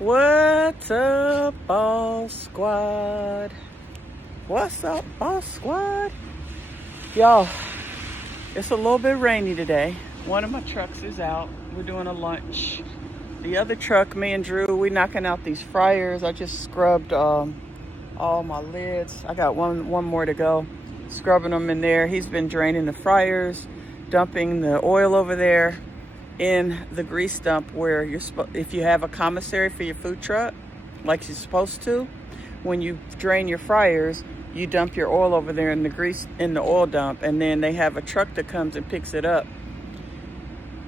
What's up, Boss Squad? What's up, Boss Squad? Y'all, it's a little bit rainy today. One of my trucks is out. We're doing a lunch. The other truck, me and Drew, we knocking out these fryers. I just scrubbed all my lids. I got one more to go. Scrubbing them in there. He's been draining the fryers, dumping the oil over there in the grease dump where if you have a commissary for your food truck, like you're supposed to, when you drain your fryers, you dump your oil over there in the grease, in the oil dump, and then they have a truck that comes and picks it up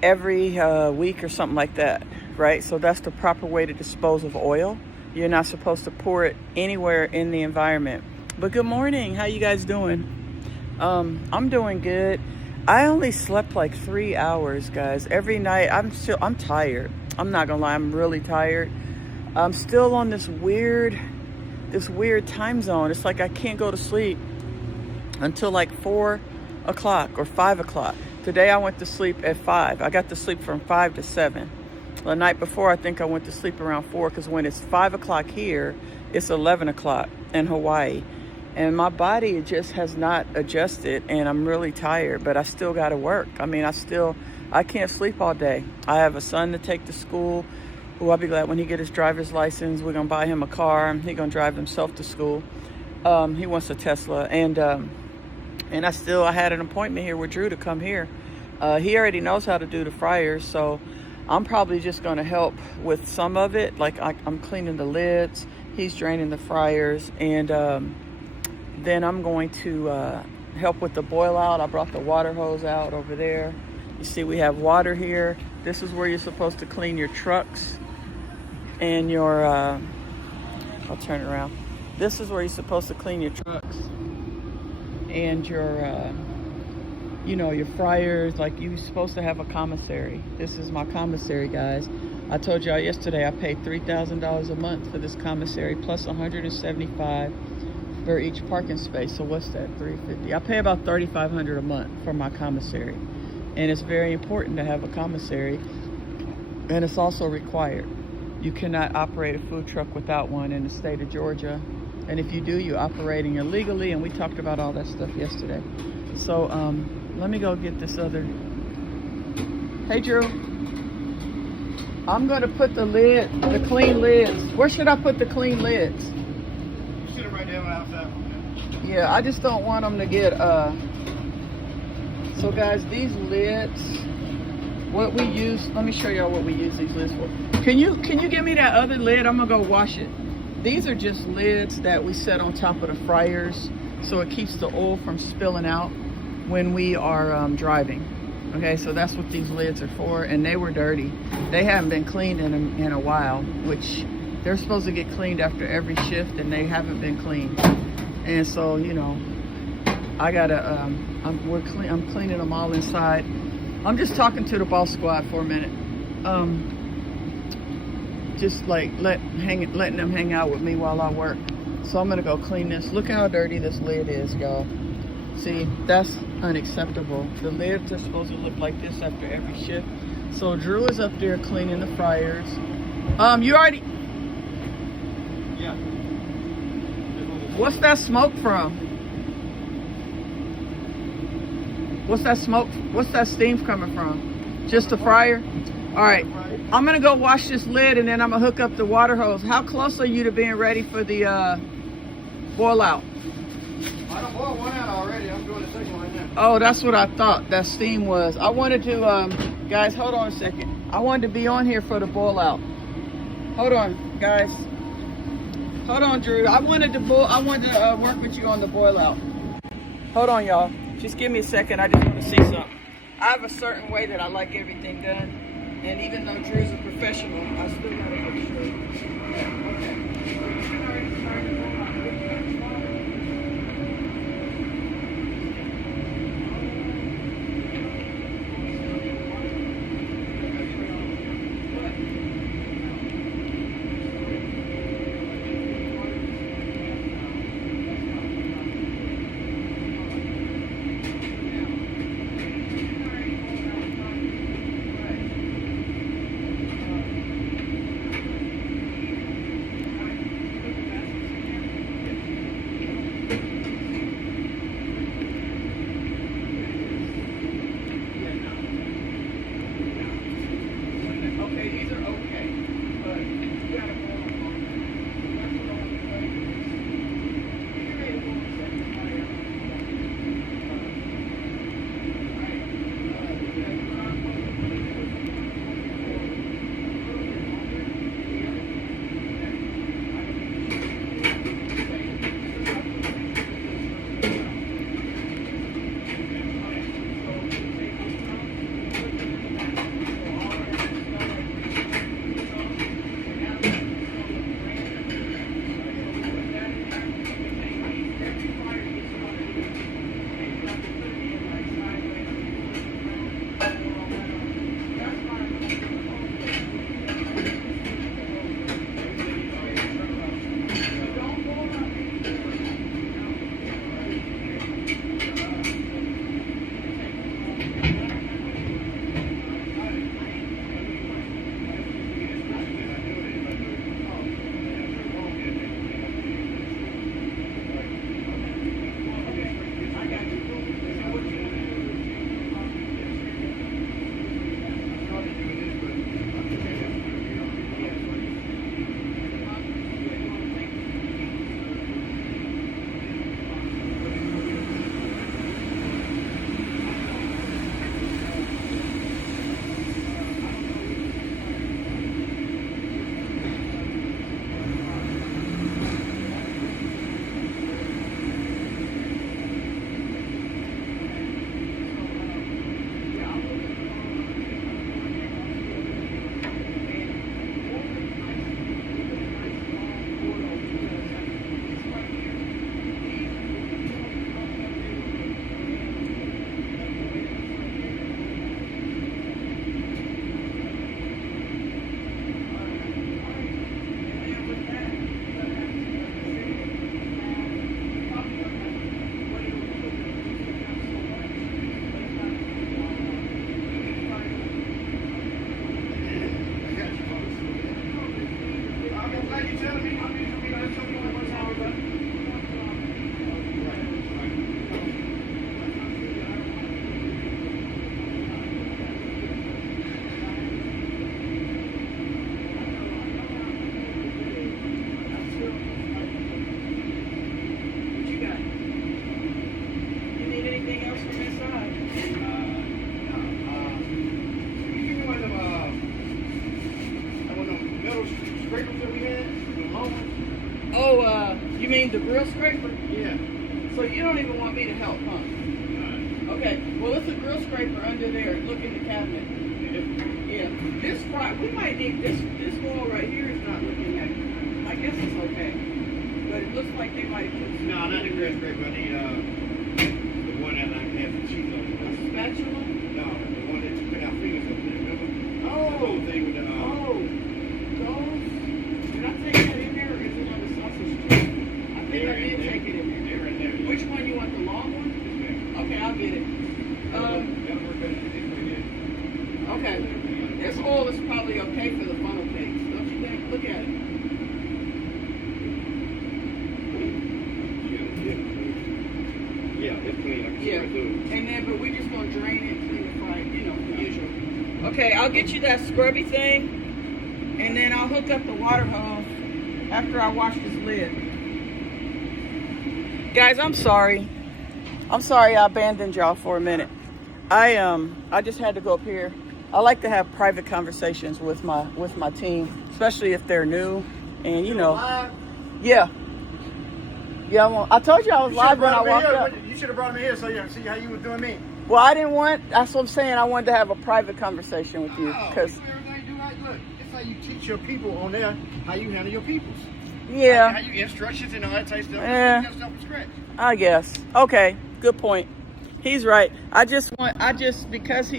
every week or something like that, right? So that's the proper way to dispose of oil. You're not supposed to pour it anywhere in the environment. But good morning, how you guys doing? I'm doing good. I only slept like 3 hours, guys. Every night, I'm tired. I'm not gonna lie, I'm really tired. I'm still on this weird time zone. It's like I can't go to sleep until like 4 o'clock or 5 o'clock. Today I went to sleep at 5. I got to sleep from 5 to 7. The night before, I think I went to sleep around 4 because when it's 5 o'clock here, it's 11 o'clock in Hawaii. And my body just has not adjusted, and I'm really tired, but I still got to work. I mean, I can't sleep all day. I have a son to take to school, who I'll be glad when he get his driver's license. We're going to buy him a car. He's going to drive himself to school. He wants a Tesla. And I had an appointment here with Drew to come here. He already knows how to do the fryers, so I'm probably just going to help with some of it. Like I'm cleaning the lids. He's draining the fryers, and then I'm going to help with the boil out. I brought the water hose out over there. You see we have water here. This is where you're supposed to clean your trucks and your, I'll turn it around. This is where you're supposed to clean your trucks and your, your fryers. Like you're supposed to have a commissary. This is my commissary, guys. I told y'all yesterday I paid $3,000 a month for this commissary plus $175 for each parking space. So what's that? $350. I pay about $3,500 a month for my commissary, and it's very important to have a commissary, and it's also required. You cannot operate a food truck without one in the state of Georgia, and if you do, you're operating illegally, and we talked about all that stuff yesterday. So let me go get this other. Hey Drew, I'm gonna put the clean lids. Where should I put the clean lids? Yeah, I just don't want them to get, so guys, these lids, what we use, let me show y'all what we use these lids for. Can you give me that other lid? I'm gonna go wash it. These are just lids that we set on top of the fryers so it keeps the oil from spilling out when we are driving. Okay, so that's what these lids are for, and they were dirty. They haven't been cleaned in a while, which they're supposed to get cleaned after every shift, and they haven't been cleaned. And so, I gotta, I'm cleaning them all inside. I'm just talking to the Boss Squad for a minute. Just like letting them hang out with me while I work. So I'm gonna go clean this. Look how dirty this lid is, y'all. See, that's unacceptable. The lids are supposed to look like this after every shift. So Drew is up there cleaning the fryers. You already... Yeah. What's that smoke from? What's that smoke? What's that steam coming from? Just the fryer? All right. I'm going to go wash this lid, and then I'm going to hook up the water hose. How close are you to being ready for the boil out? I don't boil one out already. I'm doing the second one right now. Oh, that's what I thought that steam was. I wanted to, guys, hold on a second. I wanted to be on here for the boil out. Hold on, guys. Hold on, Drew. I wanted to work with you on the boil out. Hold on, y'all. Just give me a second. I just want to see something. I have a certain way that I like everything done, and even though Drew's a professional, I still gotta make sure. Okay. You mean the grill scraper? Yeah. So you don't even want me to help, huh? Okay. Well, it's a grill scraper under there. Look in the cabinet. Yeah. This we might need this wall right here is not looking at. I guess it's okay. But it looks like they might put some. No, not the grill scraper. I need the one that I have the cheese on. A spatula? No, the one that you put out fingers on. Remember? Oh. The whole thing with the Those? Did I take that in there or is it on the sausage tray? I think I did take it in there. They're in there. Which one? You want the long one? Okay, I'll get it. Okay. This oil is probably okay for the funnel cakes, don't you think? Look at it. Yeah, it's clean. Yeah. And then, but we're just gonna drain it, clean the fry, you know, the usual. Okay, I'll get you that scrubby thing, and then I'll hook up the water hose after I wash this lid. Guys, I'm sorry. I'm sorry I abandoned y'all for a minute. I just had to go up here. I like to have private conversations with my team, especially if they're new, and you know. Yeah. Yeah, well, I told you I was live when I walked up. You should have brought me here so you can see how you were doing me. Well, I didn't want. That's what I'm saying. I wanted to have a private conversation with you because. Look, it's how you teach your people on there how you handle your peoples. Yeah. How you instructions and all that type of stuff. Yeah. You got stuff from scratch. I guess. Okay. Good point. He's right. Because because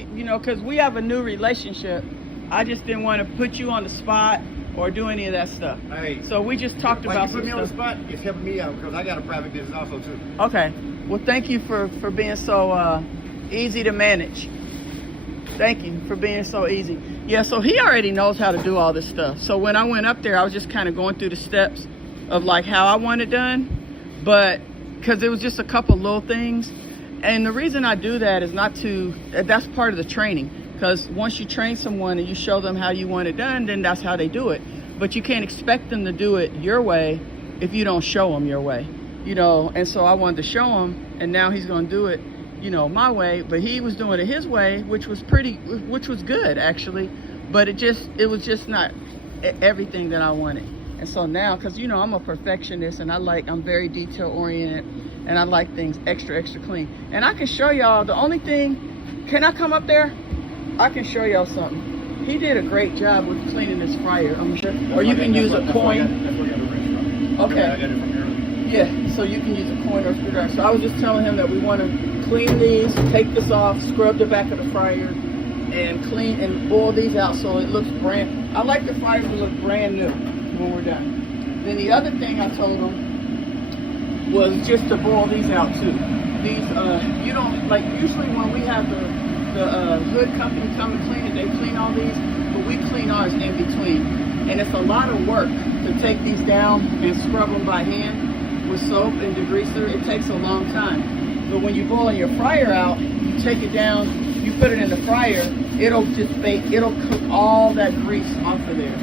we have a new relationship, I just didn't want to put you on the spot or do any of that stuff. Hey. So we just talked about you put me some on the stuff. spot, it's helping me out because I got a private business also too. Okay. Well, thank you for being so easy to manage. Thank you for being so easy. Yeah, so he already knows how to do all this stuff. So when I went up there, I was just kind of going through the steps of like how I want it done, but because it was just a couple little things. And the reason I do that is that's part of the training, because once you train someone and you show them how you want it done, then that's how they do it. But you can't expect them to do it your way if you don't show them your way, you know. And so I wanted to show him, and now he's going to do it, you know, my way. But he was doing it his way, which was good actually, but it was just not everything that I wanted. And so now, because you know I'm a perfectionist and I'm very detail oriented, and I like things extra clean. And I can show y'all the only thing. Can I come up there? I can show y'all something. He did a great job with cleaning this fryer. Or you can use a coin. Okay. Yeah, so you can use a coin or a screwdriver. So I was just telling him that we want to clean these, take this off, scrub the back of the fryer, and clean and boil these out so it looks I like the fryer to look brand new when we're done. Then the other thing I told him was just to boil these out too. These, you don't, like usually when we have the hood company come and clean it, they clean all these, but we clean ours in between. And it's a lot of work to take these down and scrub them by hand with soap and degreaser. It takes a long time. But when you boil your fryer out, you take it down, you put it in the fryer, it'll cook all that grease off of there.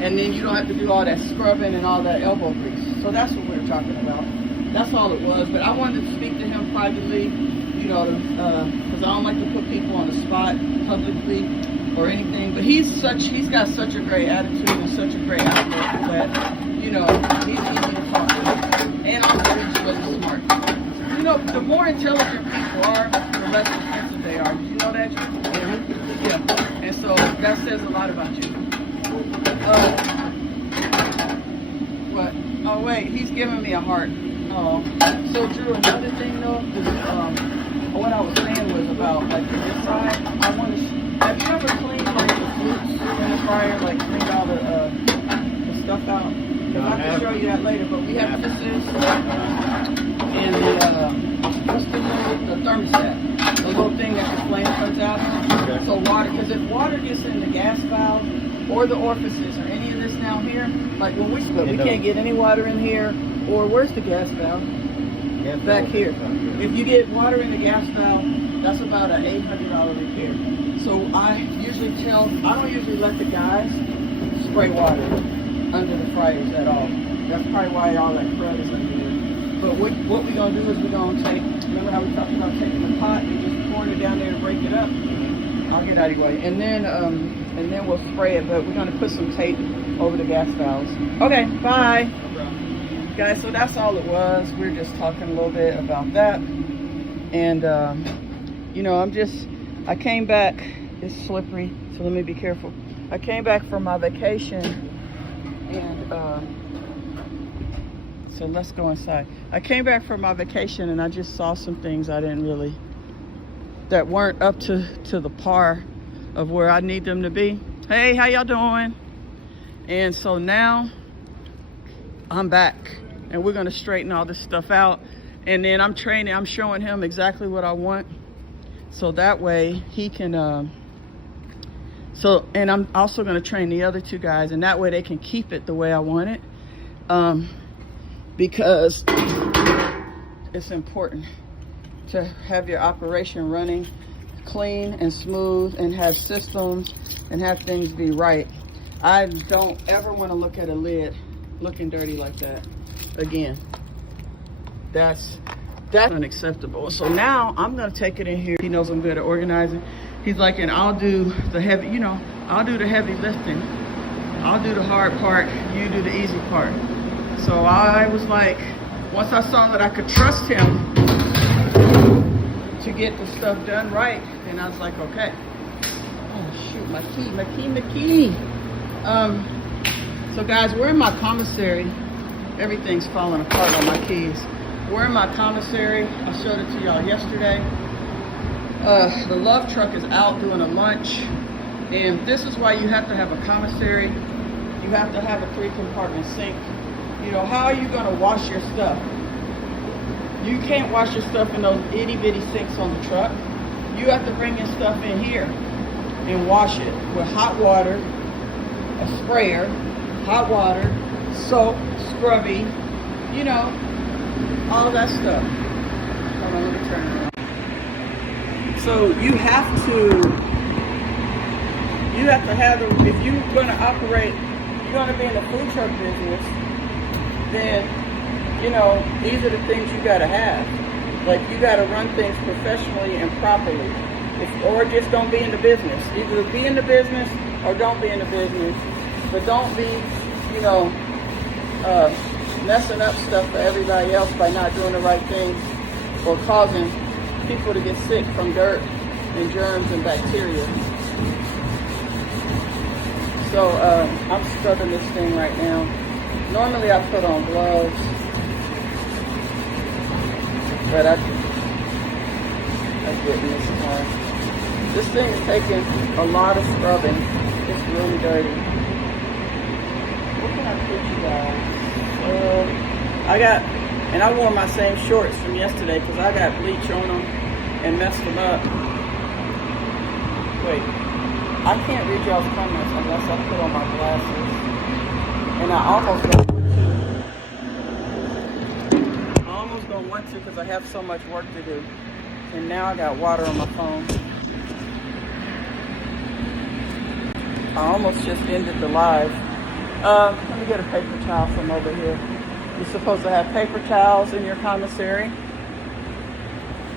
And then you don't have to do all that scrubbing and all that elbow grease. So that's what we're talking about. That's all it was. But I wanted to speak to him privately, you know, because I don't like to put people on the spot publicly or anything. But he's got such a great attitude and such a great outlook that, you know, he's easy to talk to. And also he's really smart. You know, the more intelligent people are, the less expensive they are. Did you know that? Yeah. And so that says a lot about you. What? Oh wait, he's giving me a heart. Oh. So Drew, another thing though, is, what I was saying was about like this side. Have you ever cleaned like the flutes in the fryer, like cleaned all the stuff out? Because I can show you that later. But we have this and the thermostat, the little thing that the flame comes out of. Okay. So water, because if water gets in the gas valve or the orifices or any of this down here, like when we split, we can't get any water in here. Or where's the gas valve? Back here. If you get water in the gas valve, that's about an $800 repair. So I don't usually let the guys spray water under the fryers at all. That's probably why all that crud is under there. But what we're going to do is we're going to remember how we talked about taking the pot and just pouring it down there to break it up? I'll get out of your way. And then we'll spray it, but we're going to put some tape over the gas valves. Okay, bye. guys, so that's all it was. We're just talking a little bit about that. And, you know, I came back. It's slippery, so let me be careful. I came back from my vacation, and so let's go inside. I came back from my vacation, and I just saw some things that weren't up to the par of where I need them to be. Hey, how y'all doing? And so now I'm back, and we're gonna straighten all this stuff out. And then I'm showing him exactly what I want, so that way he can, and I'm also gonna train the other two guys, and that way they can keep it the way I want it, because it's important to have your operation running clean and smooth and have systems and have things be right. I don't ever want to look at a lid looking dirty like that again. That's unacceptable. So now I'm gonna take it in here. He knows I'm good at organizing. He's like, and I'll do the heavy, you know, I'll do the heavy lifting. I'll do the hard part, you do the easy part. So I was like, once I saw that I could trust him to get the stuff done right, then I was like, okay. Oh shoot, my key. So guys, we're in my commissary. Everything's falling apart on my keys. We're in my commissary. I showed it to y'all yesterday. The love truck is out doing a lunch, and this is why you have to have a commissary. You have to have a 3-compartment sink. You know, how are you gonna wash your stuff? You can't wash your stuff in those itty bitty sinks on the truck. You have to bring your stuff in here and wash it with hot water, a sprayer, hot water, soap, scrubby, you know, all that stuff. Hold on, let me turn it around. So you have to have if you're gonna operate, you're gonna be in the food truck business, then, you know, these are the things you gotta have. Like, you gotta run things professionally and properly. Or just don't be in the business. Either be in the business or don't be in the business. But don't be, you know, messing up stuff for everybody else by not doing the right things, or causing people to get sick from dirt and germs and bacteria. So I'm scrubbing this thing right now. Normally I put on gloves, but I didn't this time. This thing is taking a lot of scrubbing. It's really dirty. What can I put you guys? I wore my same shorts from yesterday because I got bleach on them and messed them up. Wait, I can't read y'all's comments unless I put on my glasses. And I almost don't want to because I have so much work to do. And now I got water on my phone. I almost just ended the live. Let me get a paper towel from over here. You're supposed to have paper towels in your commissary.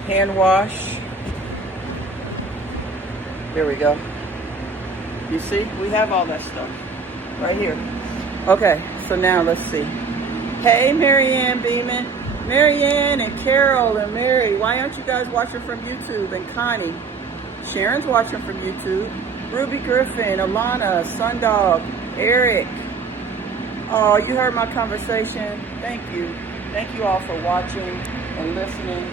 Hand wash. Here we go. You see, we have all that stuff right here. Okay, so now let's see. Hey, Marianne Beeman. Marianne and Carol and Mary, why aren't you guys watching from YouTube? And Connie. Sharon's watching from YouTube. Ruby Griffin, Alana, Sundog, Eric. Oh, you heard my conversation. Thank you. Thank you all for watching and listening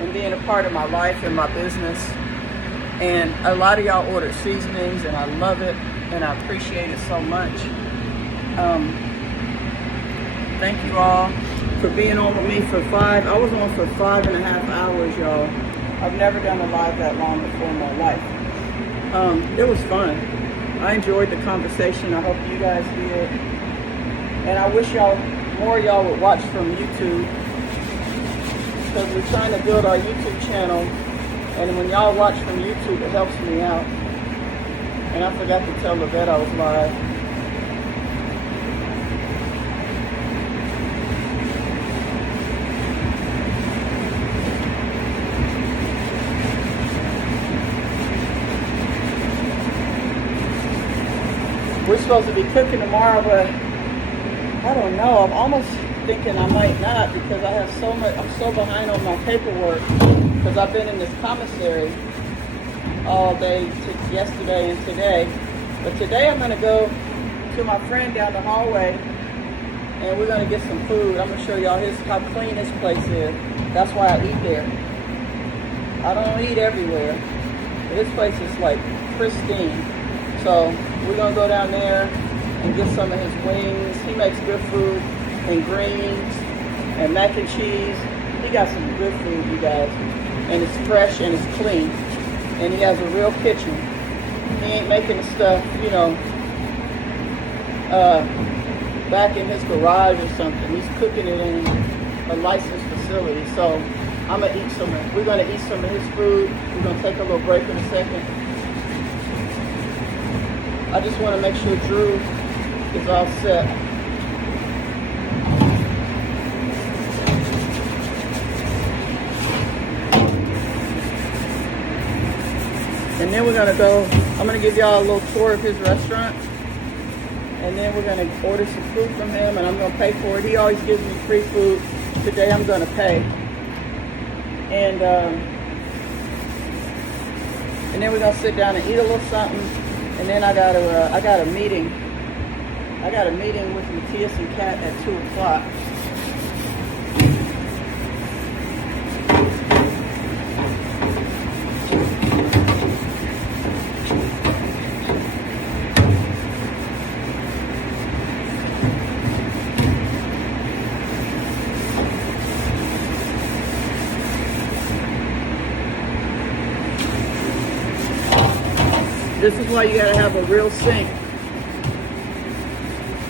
and being a part of my life and my business. And a lot of y'all ordered seasonings, and I love it, and I appreciate it so much. Thank you all for being on with me for I was on for 5.5 hours, y'all. I've never done a live that long before in my life. It was fun. I enjoyed the conversation. I hope you guys did. And I wish more of y'all would watch from YouTube, because we're trying to build our YouTube channel. And when y'all watch from YouTube, it helps me out. And I forgot to tell Lavette I was live. We're supposed to be cooking tomorrow, but I don't know. I'm almost thinking I might not because I have so much. I'm so behind on my paperwork because I've been in this commissary all day, yesterday and today. But today I'm gonna go to my friend down the hallway and we're gonna get some food. I'm gonna show y'all how clean this place is. That's why I eat there. I don't eat everywhere. This place is like pristine. So we're gonna go down there and get some of his wings. He makes good food and greens and mac and cheese. He got some good food, you guys. And it's fresh and it's clean. And he has a real kitchen. He ain't making the stuff, you know, back in his garage or something. He's cooking it in a licensed facility. So I'm gonna eat we're gonna eat some of his food. We're gonna take a little break in a second. I just wanna make sure Drew is all set. And then we're gonna go, I'm gonna give y'all a little tour of his restaurant. And then we're gonna order some food from him and I'm gonna pay for it. He always gives me free food. Today I'm gonna pay. And then we're gonna sit down and eat a little something. And then I got a meeting. I got a meeting with Matthias and Kat at 2 o'clock. This is why you gotta have a real sink.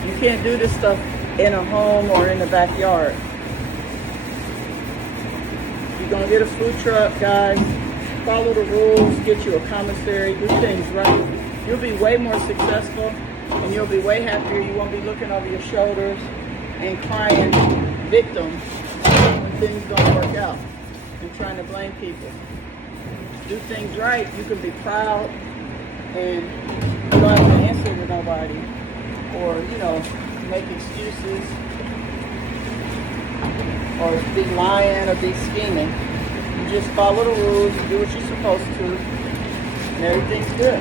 You can't do this stuff in a home or in the backyard. You're gonna get a food truck, guys. Follow the rules, get you a commissary, do things right. You'll be way more successful and you'll be way happier. You won't be looking over your shoulders and crying victim when things don't work out and trying to blame people. Do things right, you can be proud and you don't have to answer to nobody or, you know, make excuses or be lying or be scheming. You just follow the rules, do what you're supposed to, and everything's good.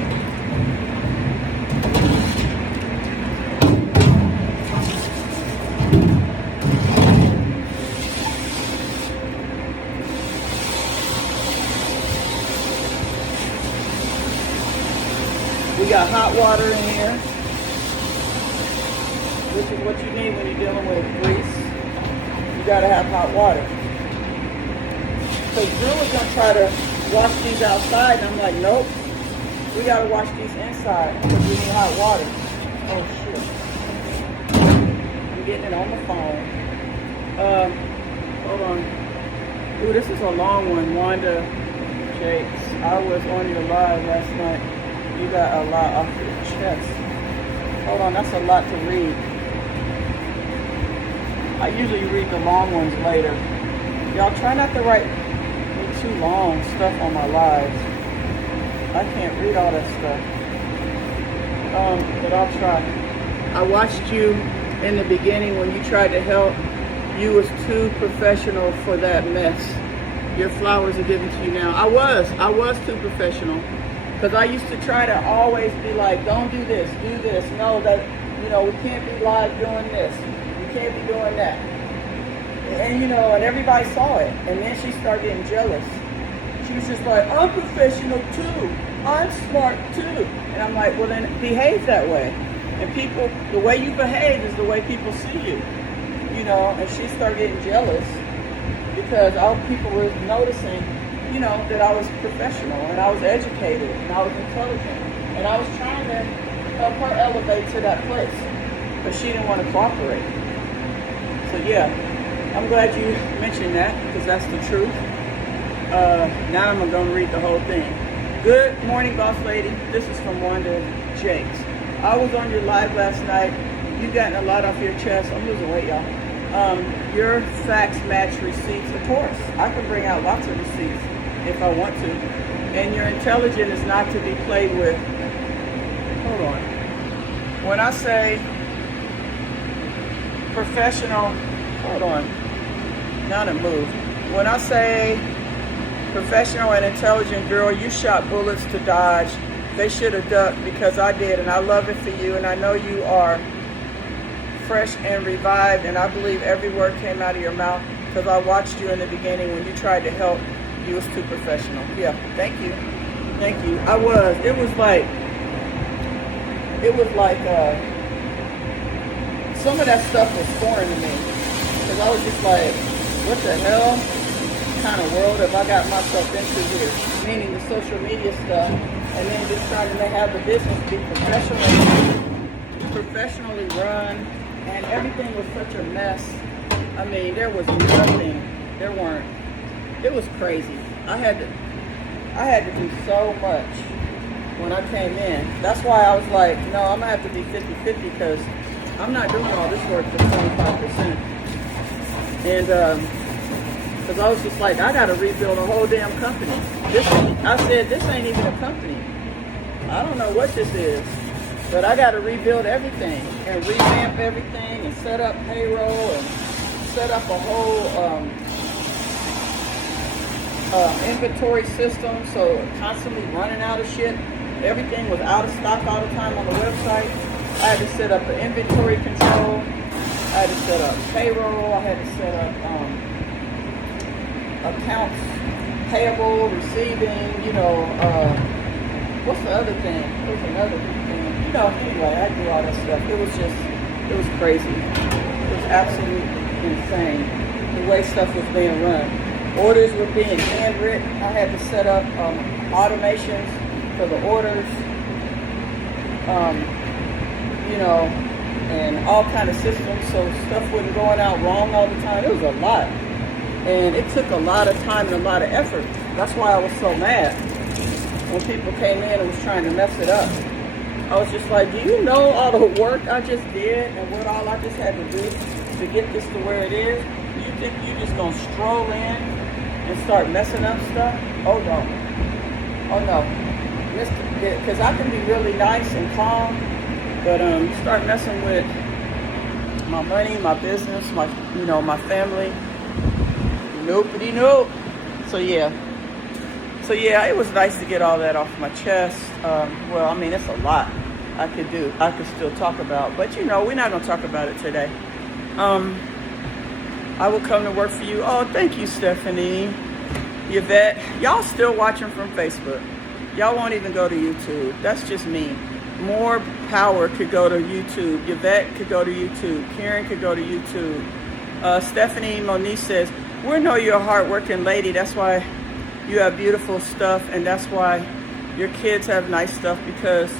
We got hot water in here, which is what you need when you're dealing with grease. You gotta have hot water. So Drew was gonna try to wash these outside, and I'm like, nope. We gotta wash these inside because we need hot water. Oh shit. I'm getting it on the phone. Hold on. Ooh, this is a long one. Wanda Jakes. I was on your live last night. You got a lot off your chest. Hold on, that's a lot to read. I usually read the long ones later. Y'all try not to write too long stuff on my lives. I can't read all that stuff. But I'll try. I watched you in the beginning when you tried to help. You was too professional for that mess. Your flowers are given to you now. I was too professional. Because I used to try to always be like, don't do this, do this. No, that, you know, we can't be live doing this. We can't be doing that. And, you know, and everybody saw it. And then she started getting jealous. She was just like, I'm professional too. I'm smart too. And I'm like, well, then behave that way. And people, the way you behave is the way people see you. You know, and she started getting jealous because all people were noticing, you know, that I was professional and I was educated and I was intelligent and I was trying to help her elevate to that place, but she didn't want to cooperate. So yeah, I'm glad you mentioned that because that's the truth. Now I'm going to read the whole thing. Good morning, boss lady. This is from Wanda Jakes. I was on your live last night. You've gotten a lot off your chest. I'm losing weight, y'all. Your facts match receipts. Of course, I can bring out lots of receipts if I want to. And your intelligence is not to be played with. Hold on. When I say professional Hold on. Now to move. When I say professional and intelligent girl, you shot bullets to dodge. They should have ducked because I did, and I love it for you, and I know you are fresh and revived, and I believe every word came out of your mouth because I watched you in the beginning when you tried to help. You was too professional. Yeah, thank you. Thank you. I was. It was like some of that stuff was foreign to me because I was just like, what the hell kind of world have I got myself into here? Meaning the social media stuff, and then just trying to have the business be professionally run, and everything was such a mess. I mean, there was nothing. It was crazy. I had to do so much when I came in. That's why I was like, no, I'm gonna have to be 50-50 because I'm not doing all this work for 25%. And because I was just like, I gotta rebuild a whole damn company. I said, this ain't even a company. I don't know what this is, but I gotta rebuild everything and revamp everything and set up payroll and set up a whole inventory system, so constantly running out of shit. Everything was out of stock all the time on the website. I had to set up an inventory control. I had to set up payroll. I had to set up accounts payable, receiving, what's the other thing? There's another thing. Anyway, I do all that stuff. It was crazy. It was absolutely insane the way stuff was being run. Orders were being handwritten. I had to set up automations for the orders, and all kind of systems so stuff wasn't going out wrong all the time. It was a lot. And it took a lot of time and a lot of effort. That's why I was so mad when people came in and was trying to mess it up. I was just like, do you know all the work I just did and what all I just had to do to get this to where it is? You think you just gonna stroll in and start messing up stuff? Oh no. Because I can be really nice and calm, but start messing with my money, my business, my family. Nope. So yeah, it was nice to get all that off my chest. It's a lot I could do. I could still talk about, but we're not gonna talk about it today. I will come to work for you. Oh, thank you, Stephanie. Yvette, y'all still watching from Facebook. Y'all won't even go to YouTube. That's just me. More power could go to YouTube. Yvette could go to YouTube. Karen could go to YouTube. Stephanie Monique says, we know you're a hardworking lady. That's why you have beautiful stuff, and that's why your kids have nice stuff, because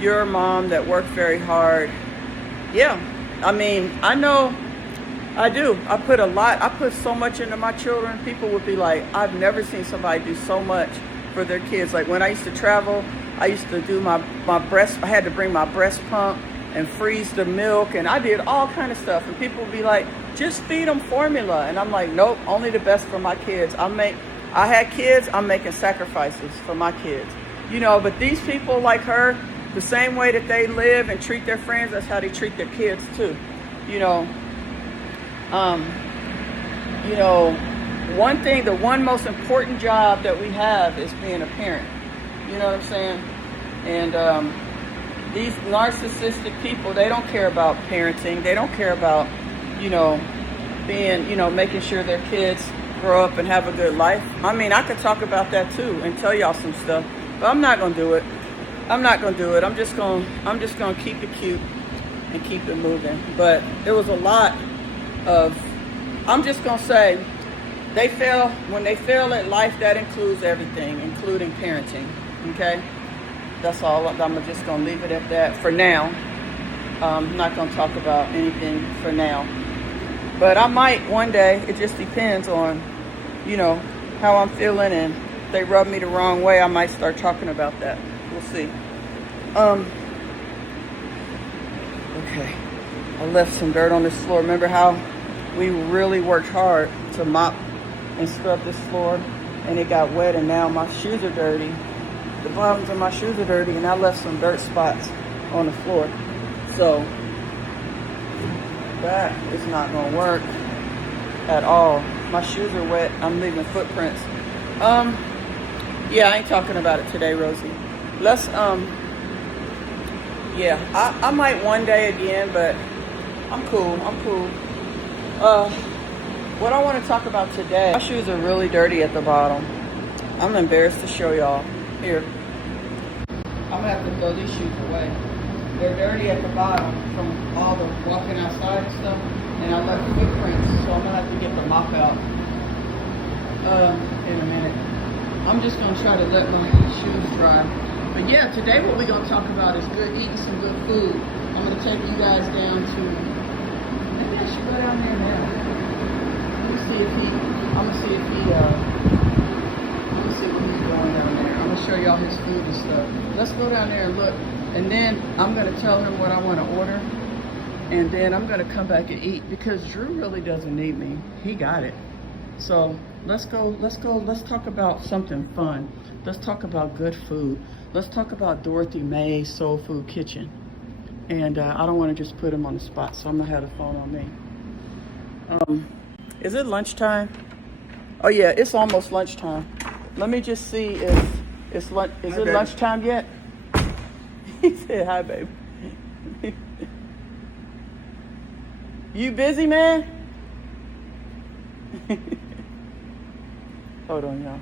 you're a mom that worked very hard. Yeah, I know I do. I put so much into my children. People would be like, I've never seen somebody do so much for their kids. Like when I used to travel, I used to do my breast, I had to bring my breast pump and freeze the milk, and I did all kind of stuff. And people would be like, just feed them formula. And I'm like, nope, only the best for my kids. I had kids, I'm making sacrifices for my kids. But these people like her, the same way that they live and treat their friends, that's how they treat their kids too. The one most important job that we have is being a parent. You know what I'm saying? And these narcissistic people, they don't care about parenting. They don't care about, making sure their kids grow up and have a good life. I could talk about that too and tell y'all some stuff, but I'm not gonna do it. I'm just gonna keep it cute and keep it moving. But there was a lot of, I'm just gonna say, when they fail at life, that includes everything, including parenting. Okay, that's all. I'm just gonna leave it at that for now. I'm not gonna talk about anything for now, but I might one day. It just depends on, how I'm feeling, and if they rub me the wrong way, I might start talking about that. We'll see. Okay, I left some dirt on this floor. Remember how we really worked hard to mop and scrub this floor, and it got wet, and now my shoes are dirty. The bottoms of my shoes are dirty, and I left some dirt spots on the floor. So that is not gonna work. at all. My shoes are wet. I'm leaving footprints. Yeah, I ain't talking about it today, Rosie. Let's, yeah, I might one day again, but I'm cool. What I want to talk about today, my shoes are really dirty at the bottom. I'm embarrassed to show y'all. Here. I'm gonna have to throw these shoes away. They're dirty at the bottom from all the walking outside and stuff, and I left footprints, so I'm gonna have to get the mop out in a minute. I'm just gonna try to let my shoes dry. But yeah, today what we're gonna talk about is eating some good food. I'm gonna take you guys down to, maybe I should go down there now. I'm gonna see what he's doing down there. I'm gonna show y'all his food and stuff. Let's go down there and look. And then I'm gonna tell him what I wanna order. And then I'm gonna come back and eat because Drew really doesn't need me. He got it. So let's talk about something fun. Let's talk about good food. Let's talk about Dorothy Mae's Soul Food Kitchen. And I don't wanna just put him on the spot, so I'm gonna have the phone on me. Is it lunchtime? Oh yeah, it's almost lunchtime. Let me just see if it's lunch. Is it lunchtime yet? He said, "Hi, babe." You busy, man? Hold on, y'all.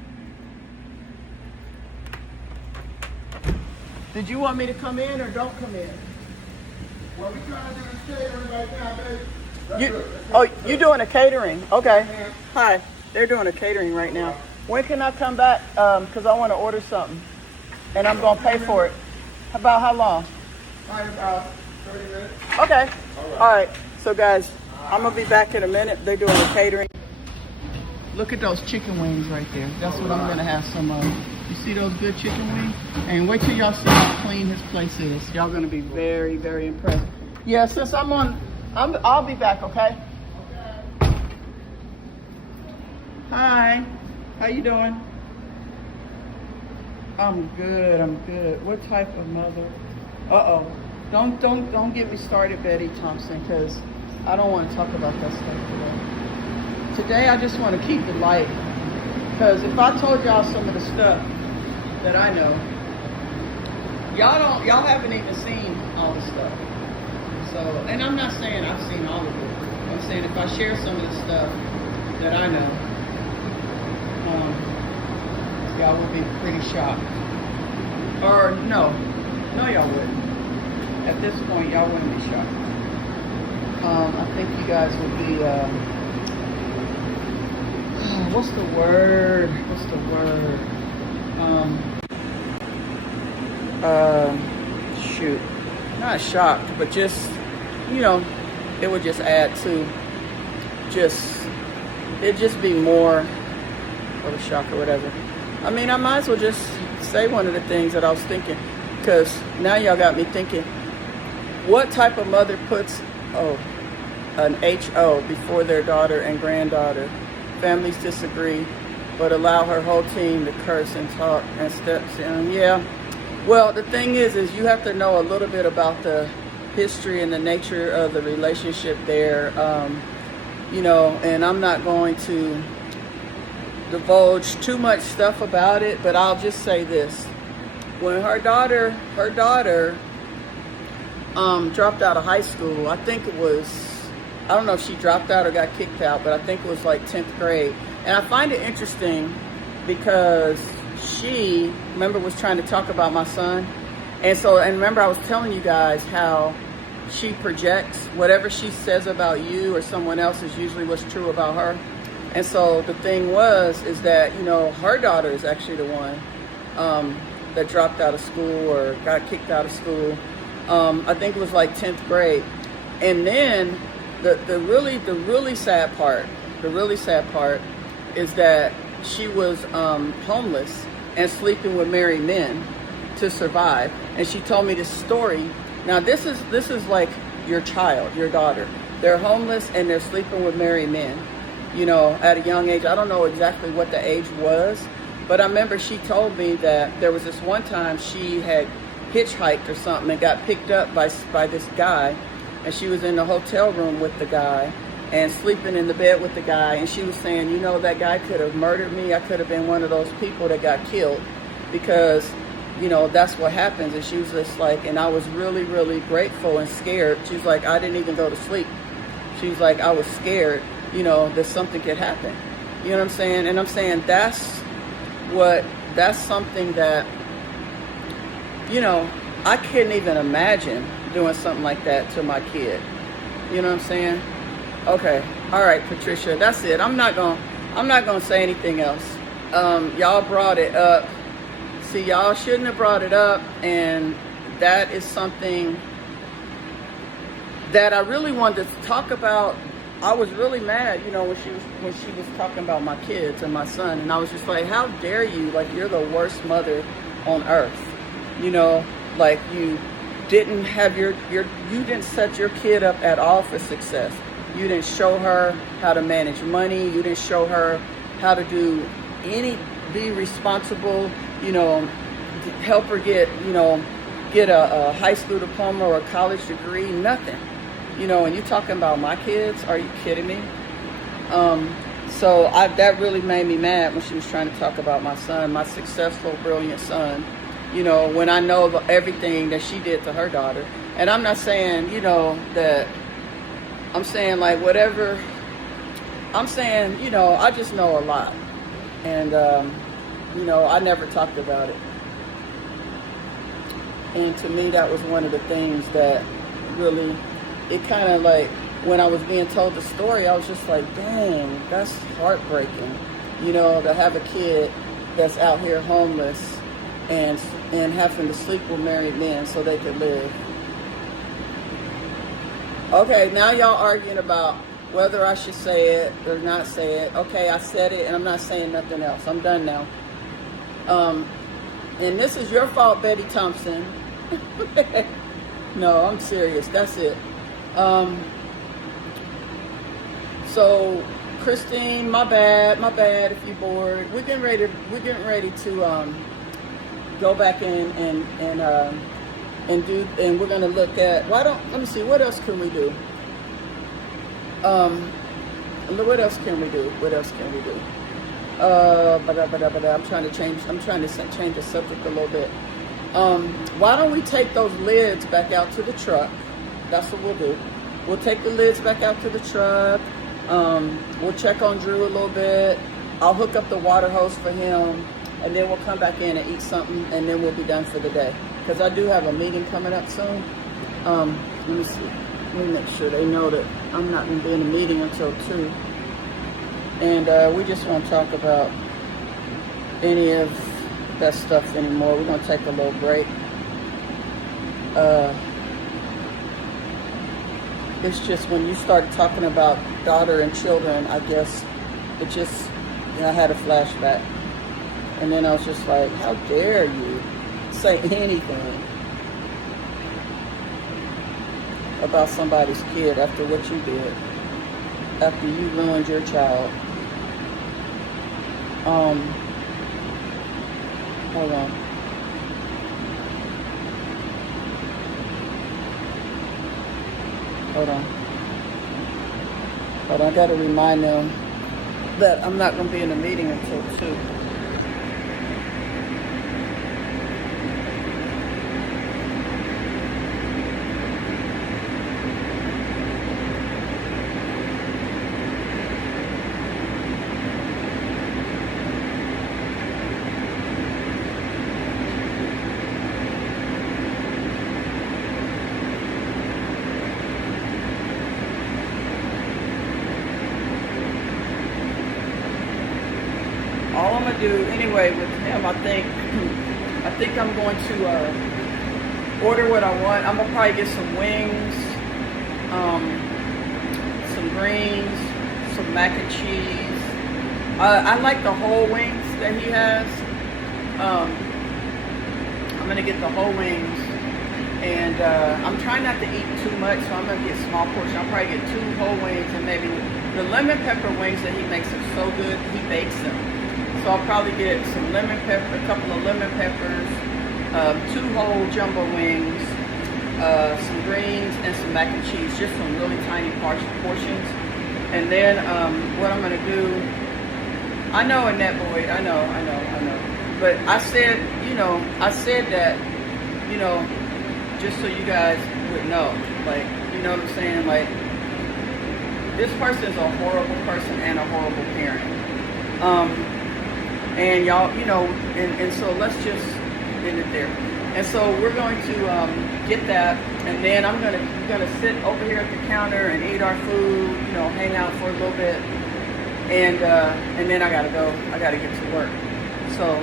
Did you want me to come in or don't come in? Well, we trying to do this catering right now, baby. You doing a catering? Okay. Hi. They're doing a catering right now. When can I come back? Because I want to order something. And I'm going to pay for it. About how long? Probably about 30 minutes. Okay. All right. So, guys, I'm going to be back in a minute. They're doing a catering. Look at those chicken wings right there. That's what I'm going to have some of. You see those good chicken wings? And wait till y'all see how clean his place is. Y'all going to be very, very impressed. Yeah, since I'll be back, okay? Hi, how you doing? I'm good. What type of mother? Don't get me started, Betty Thompson, because I don't want to talk about that stuff today. Today I just want to keep it light, because if I told y'all some of the stuff that I know, y'all haven't even seen all the stuff. So, and I'm not saying I've seen all of it. I'm saying if I share some of the stuff that I know, y'all will be pretty shocked. Or no, y'all wouldn't. At this point, y'all wouldn't be shocked. I think you guys would be, what's the word? Shoot. Not shocked, but just, it would just add to it'd just be more of a shock or whatever. I mean, I might as well just say one of the things that I was thinking, because now y'all got me thinking, what type of mother puts an HO before their daughter and granddaughter? Families disagree, but allow her whole team to curse and talk and steps in. Yeah. Well, the thing is you have to know a little bit about the history and the nature of the relationship there. And I'm not going to divulge too much stuff about it, but I'll just say this. When her daughter dropped out of high school, I think it was, I don't know if she dropped out or got kicked out, but I think it was like 10th grade. And I find it interesting because she, remember, was trying to talk about my son. And remember I was telling you guys how she projects whatever she says about you or someone else is usually what's true about her. And so the thing is that, her daughter is actually the one that dropped out of school or got kicked out of school. I think it was like 10th grade. And then the really sad part is that she was homeless and sleeping with married men to survive. And she told me this story. Now this is like your child, your daughter. They're homeless and they're sleeping with married men, at a young age. I don't know exactly what the age was, but I remember she told me that there was this one time she had hitchhiked or something and got picked up by this guy, and she was in the hotel room with the guy, and sleeping in the bed with the guy. And she was saying, you know, that guy could have murdered me. I could have been one of those people that got killed because, you know, that's what happens. And she was just like, and I was really, really grateful and scared. She was like, I didn't even go to sleep. She was like, I was scared, you know, that something could happen. You know what I'm saying? And I'm saying that's something that, you know, I couldn't even imagine doing something like that to my kid. You know what I'm saying? Okay. All right, Patricia, that's it. I'm not gonna say anything else. Y'all brought it up. See, y'all shouldn't have brought it up, and that is something that I really wanted to talk about. I was really mad, you know, when she was talking about my kids and my son, and I was just like, how dare you? Like, you're the worst mother on earth. You know, like, you didn't have you didn't set your kid up at all for success. You didn't show her how to manage money. You didn't show her how to be responsible, you know, help her get a high school diploma or a college degree, nothing. You know, and you talking about my kids? Are you kidding me? So that really made me mad when she was trying to talk about my son, my successful, brilliant son, you know, when I know everything that she did to her daughter. And I'm not saying, you know, that I'm saying like whatever. I'm saying, you know, I just know a lot. And, you know, I never talked about it. And to me, that was one of the things that really, it kind of like, when I was being told the story, I was just like, dang, that's heartbreaking. You know, to have a kid that's out here homeless and having to sleep with married men so they could live. Okay, now y'all arguing about whether I should say it or not say it. Okay, I said it, and I'm not saying nothing else. I'm done now. And this is your fault, Betty Thompson. No, I'm serious. That's it. So, Christine, my bad if you're bored. We're getting ready to go back in and we're gonna look at. Let me see. What else can we do? What else can we do? I'm trying to change the subject a little bit. Why don't we take those lids back out to the truck? That's what we'll do. We'll take the lids back out to the truck. We'll check on Drew a little bit. I'll hook up the water hose for him, and then we'll come back in and eat something, and then we'll be done for the day. Because I do have a meeting coming up soon. Let me see. Let me make sure they know that I'm not going to be in a meeting until 2. And we just won't talk about any of that stuff anymore. We're going to take a little break. It's just when you start talking about daughter and children, I guess it just, I had a flashback. And then I was just like, how dare you say anything about somebody's kid after what you did, after you ruined your child. Hold on. I gotta remind them that I'm not gonna be in a meeting until 2. All I'm gonna do anyway with him, I think I'm going to order what I want. I'm gonna probably get some wings, some greens, some mac and cheese. I like the whole wings that he has. I'm gonna get the whole wings, and I'm trying not to eat too much, so I'm gonna get small portions. I'll probably get 2 whole wings, and maybe the lemon pepper wings that he makes are so good. He bakes them. So I'll probably get some lemon pepper, a couple of lemon peppers, 2 whole jumbo wings, some greens, and some mac and cheese, just some really tiny portions. And then what I'm gonna do, I know Annette Boyd, I know. But I said, I said that, just so you guys would know, like, you know what I'm saying? Like, this person's a horrible person and a horrible parent. And y'all, and so let's just end it there. And so we're going to get that, and then we're gonna sit over here at the counter and eat our food, hang out for a little bit, and then I gotta go. I gotta get to work. So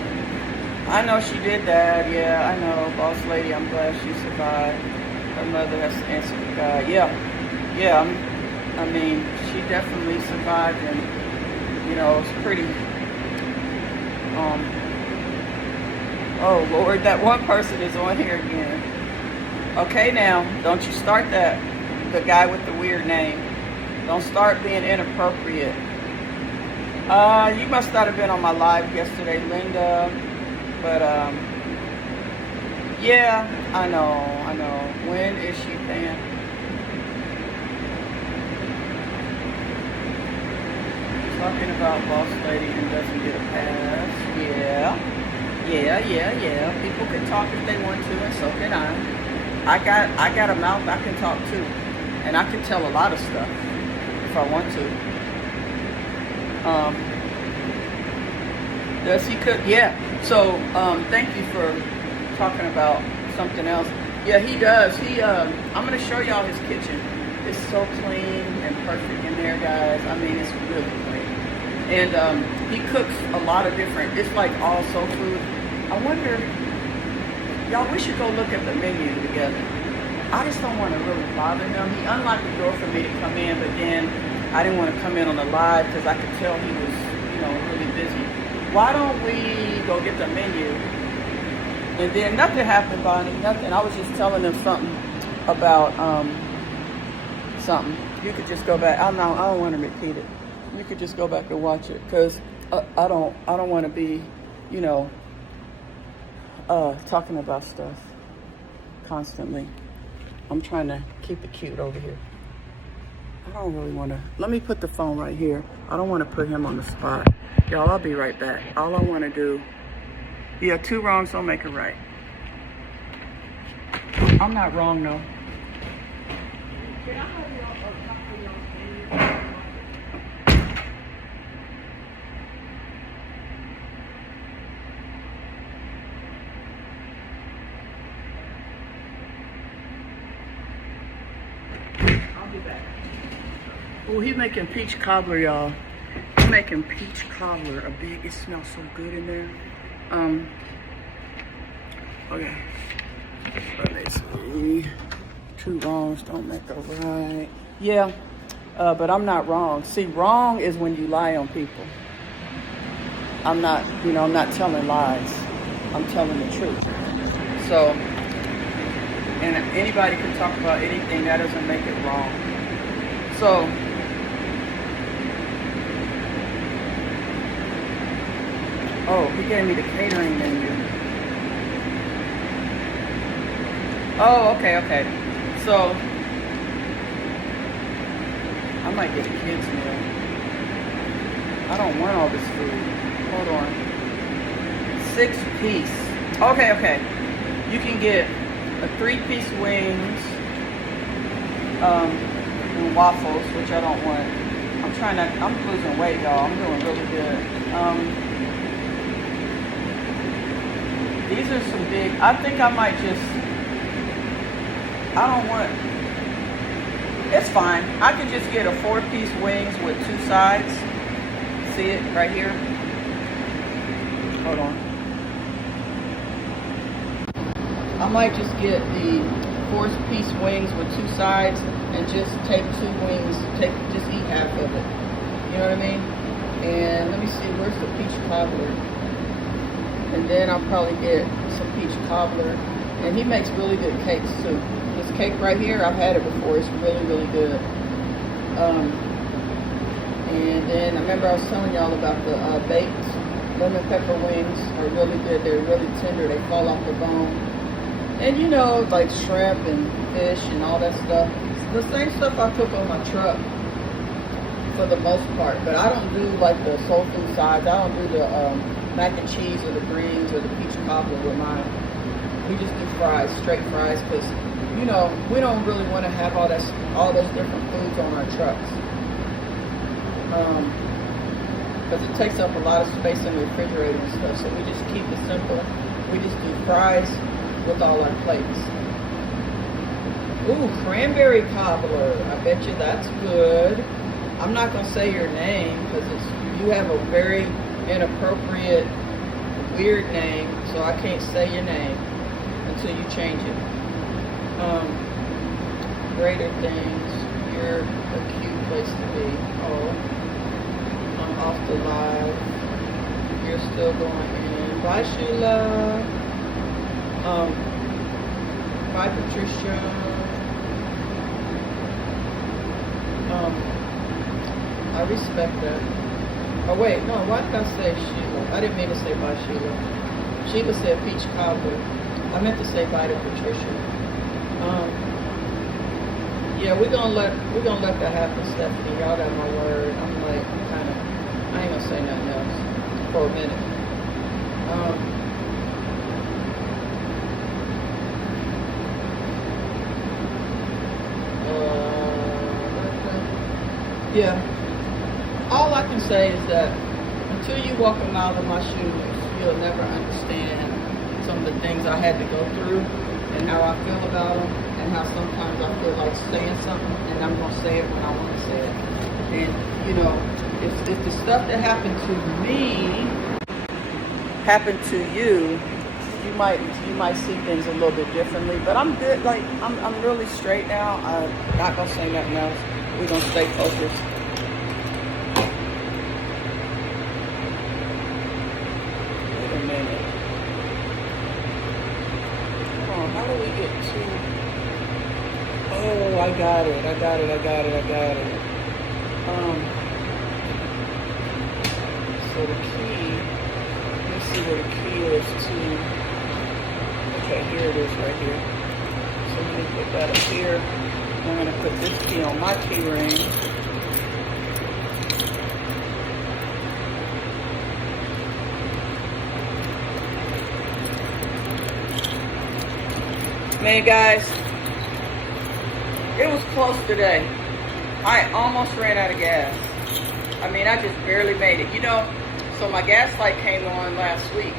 I know she did that. Yeah, I know, boss lady. I'm glad she survived. Her mother has to answer to God. Yeah. I mean, she definitely survived, and it's pretty. Oh Lord, that one person is on here again. Okay, now don't you start that. The guy with the weird name. Don't start being inappropriate. You must not have been on my live yesterday, Linda. But yeah, I know. When is she paying? Talking about boss lady and doesn't get a pass. Yeah. People can talk if they want to, and so can I. I got a mouth I can talk to, and I can tell a lot of stuff if I want to. Does he cook? Yeah. So thank you for talking about something else. Yeah, he does. I'm gonna show y'all his kitchen. It's so clean and perfect in there, guys. I mean, it's really clean. And he cooks a lot of different, it's like all soul food. I wonder, y'all, we should go look at the menu together. I just don't want to really bother him. He unlocked the door for me to come in, but then I didn't want to come in on the live because I could tell he was, really busy. Why don't we go get the menu? And then nothing happened, Bonnie, nothing. I was just telling them something about something. You could just go back. I don't want to repeat it. You could just go back and watch it because I don't want to be, talking about stuff constantly. I'm trying to keep it cute over here. I don't really want to. Let me put the phone right here. I don't want to put him on the spot. Y'all, I'll be right back. All I want to do. Yeah, 2 wrongs don't make a right. I'm not wrong, though. Can I have y'all a couple of y'all? Oh, he's making peach cobbler, y'all. He's making peach cobbler. It smells so good in there. Okay. Let me see. 2 wrongs don't make a right. Yeah, but I'm not wrong. See, wrong is when you lie on people. I'm not telling lies. I'm telling the truth. So, and anybody can talk about anything. That doesn't make it wrong. So, oh, he gave me the catering menu. Oh, okay. So, I might get a kid's meal. I don't want all this food. Hold on. 6-piece. Okay. You can get a 3-piece wings, and waffles, which I don't want. I'm losing weight, y'all. I'm doing really good. These are some big, I think I might just, I don't want, it's fine. I can just get a 4-piece wings with 2 sides. See it right here? Hold on. I might just get the 4-piece wings with 2 sides and just take 2 wings, just eat half of it. You know what I mean? And let me see, where's the peach cobbler? And then I'll probably get some peach cobbler. And he makes really good cakes too. This cake right here, I've had it before. It's really, really good. And then I remember I was telling y'all about the baked lemon pepper wings are really good. They're really tender. They fall off the bone. And like shrimp and fish and all that stuff. The same stuff I cook on my truck. for the most part. But I don't do like the soul food sides. I don't do the mac and cheese or the greens or the peach cobbler with mine. We just do fries, straight fries, because you know we don't really want to have all those different foods on our trucks. Because it takes up a lot of space in the refrigerator and stuff. So we just keep it simple. We just do fries with all our plates. Ooh, cranberry cobbler. I bet you that's good. I'm not going to say your name because you have a very inappropriate, weird name, so I can't say your name until you change it. Greater things. You're a cute place to be. Oh, I'm off the live. You're still going in. Bye, Sheila. Bye, Patricia. I respect that. Oh wait, no, why did I say Sheila? I didn't mean to say bye, Sheila. Sheila said peach cobbler. I meant to say bye to Patricia. Yeah, we're gonna let that happen, Stephanie. Y'all got my word. I'm like I ain't gonna say nothing else for a minute. Yeah. All I can say is that until you walk a mile in my shoes, you'll never understand some of the things I had to go through and how I feel about them and how sometimes I feel like saying something and I'm going to say it when I want to say it. And, you know, if the stuff that happened to me happened to you, you might see things a little bit differently. But I'm good. Like, I'm really straight now. I'm not going to say nothing else. We're going to stay focused. Wait a minute. Oh, how do we get to... Oh, I got it. So the key... Let me see where the key is to... Okay, here it is right here. So let me put that up here. I'm going to put this key on my key ring. Man, guys, it was close today. I almost ran out of gas. I mean, I just barely made it. You know, so my gas light came on last week,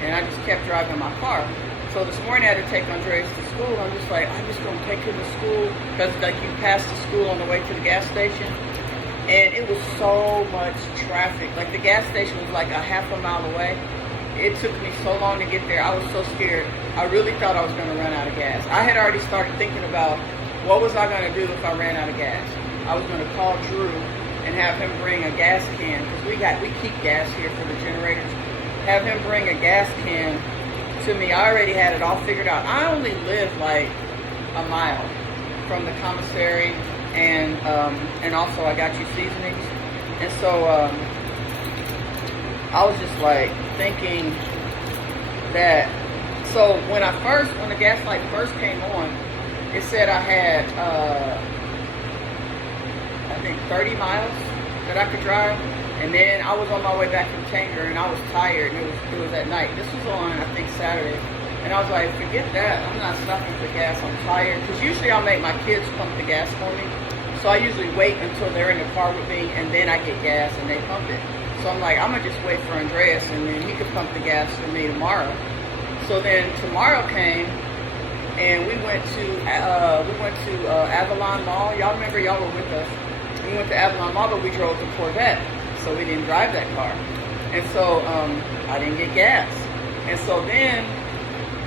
and I just kept driving my car. So this morning I had to take Andreas to school. I'm just like, I'm just going to take him to school because like you pass the school on the way to the gas station. And it was so much traffic. Like the gas station was like a half a mile away. It took me so long to get there. I was so scared. I really thought I was going to run out of gas. I had already started thinking about what was I going to do if I ran out of gas. I was going to call Drew and have him bring a gas can because we keep gas here for the generators. Have him bring a gas can to me. I already had it all figured out. I only live like a mile from the commissary and also I got you seasonings. And so I was just like thinking that, so when the gas light first came on, it said I had I think 30 miles that I could drive. And then I was on my way back from Tanger and I was tired. It was at night. This was on, I think, Saturday. And I was like, forget that. I'm not stopping for gas. I'm tired. Because usually I'll make my kids pump the gas for me. So I usually wait until they're in the car with me and then I get gas and they pump it. So I'm like, I'm going to just wait for Andreas and then he could pump the gas for me tomorrow. So then tomorrow came and we went to Avalon Mall. Y'all remember, y'all were with us. We went to Avalon Mall, but we drove the Corvette. So we didn't drive that car. And so I didn't get gas. And so then,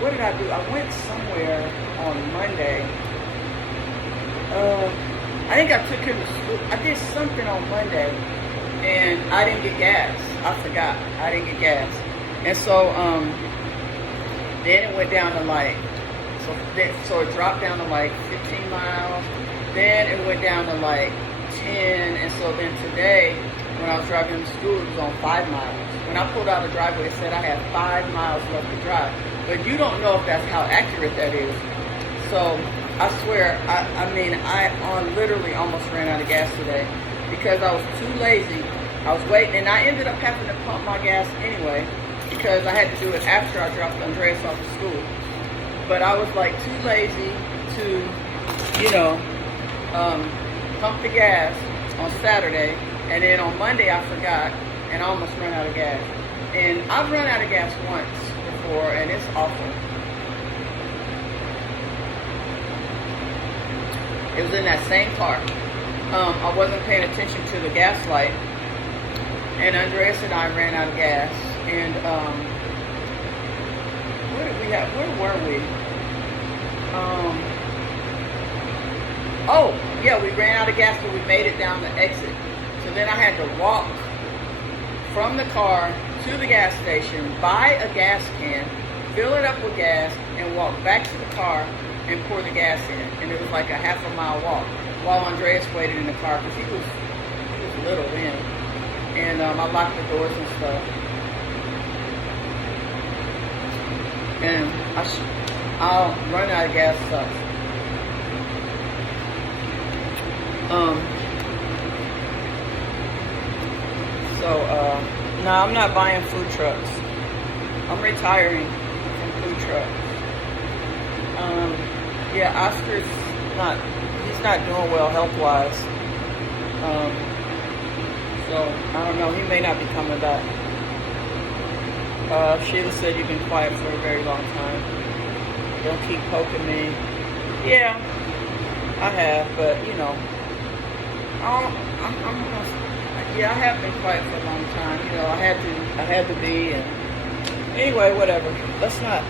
what did I do? I went somewhere on Monday. I think I took him to school. I did something on Monday, and I didn't get gas. I forgot. I didn't get gas. And so then it went down to like, so it dropped down to like 15 miles. Then it went down to like 10. And so then today, when I was driving to school, it was on 5 miles. When I pulled out the driveway, it said I had 5 miles left to drive. But you don't know if that's how accurate that is. So I swear, I mean, I literally almost ran out of gas today. because I was too lazy. I was waiting, and I ended up having to pump my gas anyway because I had to do it after I dropped Andreas off to school. But I was like too lazy to, pump the gas on Saturday, and then on Monday I forgot, and I almost ran out of gas. And I've run out of gas once before, and it's awful. It was in that same car. I wasn't paying attention to the gas light, and Andreas and I ran out of gas. And where did we have? Where were we? Oh, yeah, we ran out of gas, but we made it down the exit. So then I had to walk from the car to the gas station, buy a gas can, fill it up with gas, and walk back to the car and pour the gas in. And it was like a half a mile walk while Andreas waited in the car because he was little then. And I locked the doors and stuff. And I'll run out of gas stuff. No, I'm not buying food trucks. I'm retiring from food trucks. Yeah, Oscar's he's not doing well health-wise. So, I don't know, he may not be coming back. Sheila said you've been quiet for a very long time. Don't keep poking me. Yeah, I have, but I have been quiet for a long time. I had to be, and anyway, whatever. Let's not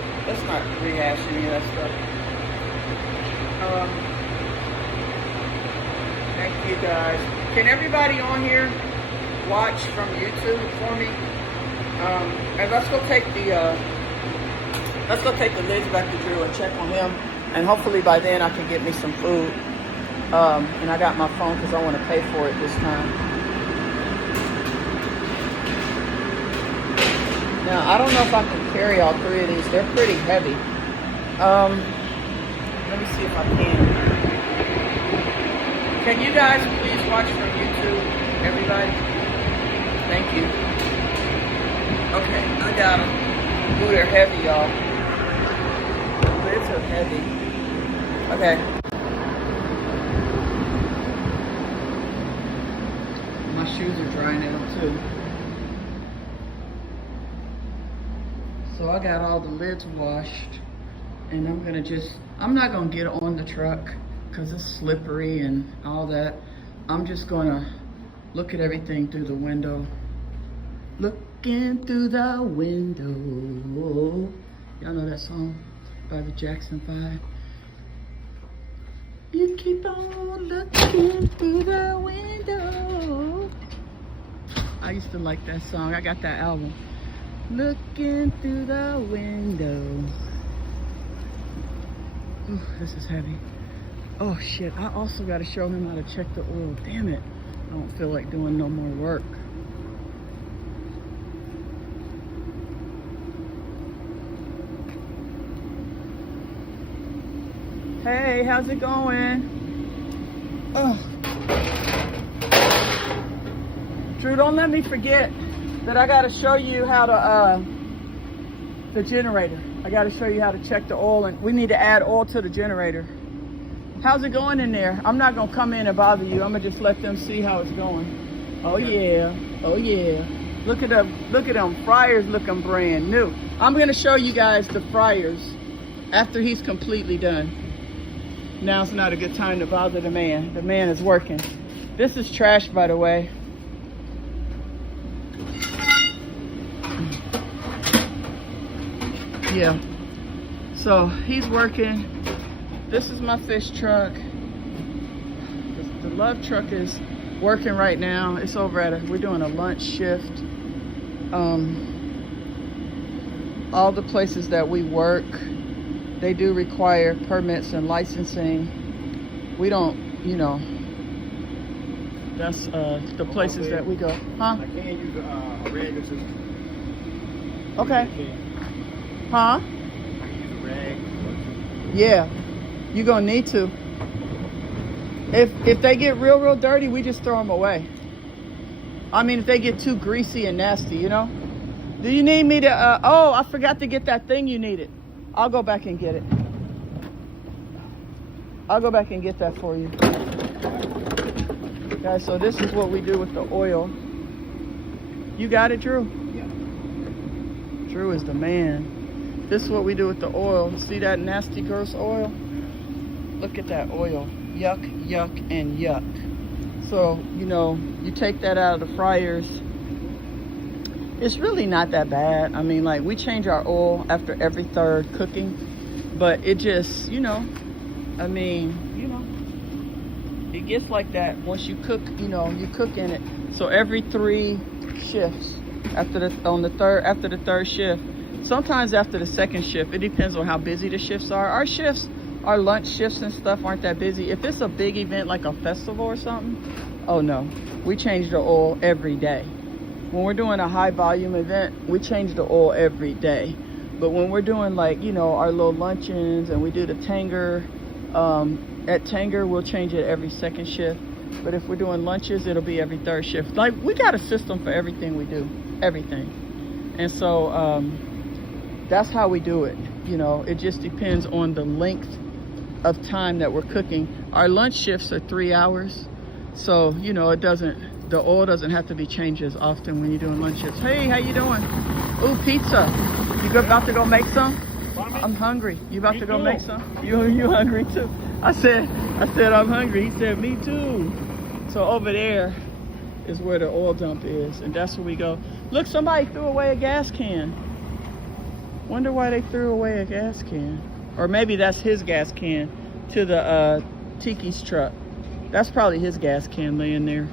rehash any of that stuff. Thank you guys. Can everybody on here watch from YouTube for me? And let's go take the lids back to Drew and check on him. And hopefully by then I can get me some food. And I got my phone because I want to pay for it this time. Now, I don't know if I can carry all three of these. They're pretty heavy. Let me see if I can. Can you guys please watch from YouTube, everybody? Thank you. Okay, I got them. Ooh, they're heavy, y'all. The lids are heavy. Okay. My shoes are dry now, too. So I got all the lids washed, and I'm not gonna get on the truck because it's slippery and all that. I'm just gonna look at everything through the window. Looking through the window. Y'all know that song by the Jackson 5? You keep on looking through the window. I used to like that song. I got that album. Looking through the window. Ooh, this is heavy. Oh shit, I also gotta show him how to check the oil. Damn it. I don't feel like doing no more work. Hey, how's it going? Oh. Drew, don't let me forget that I gotta show you how to, the generator. I gotta show you how to check the oil, and we need to add oil to the generator. How's it going in there? I'm not gonna come in and bother you. I'm gonna just let them see how it's going. Oh yeah, oh yeah. Look at them fryers looking brand new. I'm gonna show you guys the fryers after he's completely done. Now's not a good time to bother the man. The man is working. This is trash, by the way. Yeah. So he's working. This is my fish truck. The love truck is working right now. It's over we're doing a lunch shift. All the places that we work, they do require permits and licensing. We don't, that's the places that we go. Huh? I can't use a rag assistant. Okay. Huh? I can use a rag. Yeah. You're gonna need to. If they get real dirty, we just throw them away. I mean, if they get too greasy and nasty, you know. Do you need me to? Oh, I forgot to get that thing you needed. I'll go back and get it. I'll go back and get that for you. Guys, so this is what we do with the oil. You got it, Drew? Yeah. Drew is the man. This is what we do with the oil. See that nasty, gross oil? Look at that oil. Yuck, yuck, and yuck. So, you know, you take that out of the fryers. It's really not that bad. I mean, like, we change our oil after every third cooking. But it just, you know, I mean, you know, it gets like that once you cook, you know, you cook in it. So every 3 shifts after the third shift, sometimes after the second shift, it depends on how busy the shifts are. Our lunch shifts and stuff aren't that busy. If it's a big event like a festival or something, oh no, we change the oil every day. When we're doing a high volume event, we change the oil every day. But when we're doing, like, you know, our little luncheons and we do the Tanger, at Tanger we'll change it every second shift. But if we're doing lunches, it'll be every third shift. Like, we got a system for everything we do, everything. And so that's how we do it. You know, it just depends on the length of time that we're cooking. Our lunch shifts are 3 hours. So, you know, the oil doesn't have to be changed as often when you're doing lunch shifts. Hey, how you doing? Ooh, pizza. You about to go make some? I'm hungry. You about to go make some? You hungry too? I said I'm hungry. He said me too. So over there is where the oil dump is, and that's where we go. Look, somebody threw away a gas can. Wonder why they threw away a gas can. Or maybe that's his gas can to the Tiki's truck. That's probably his gas can laying there.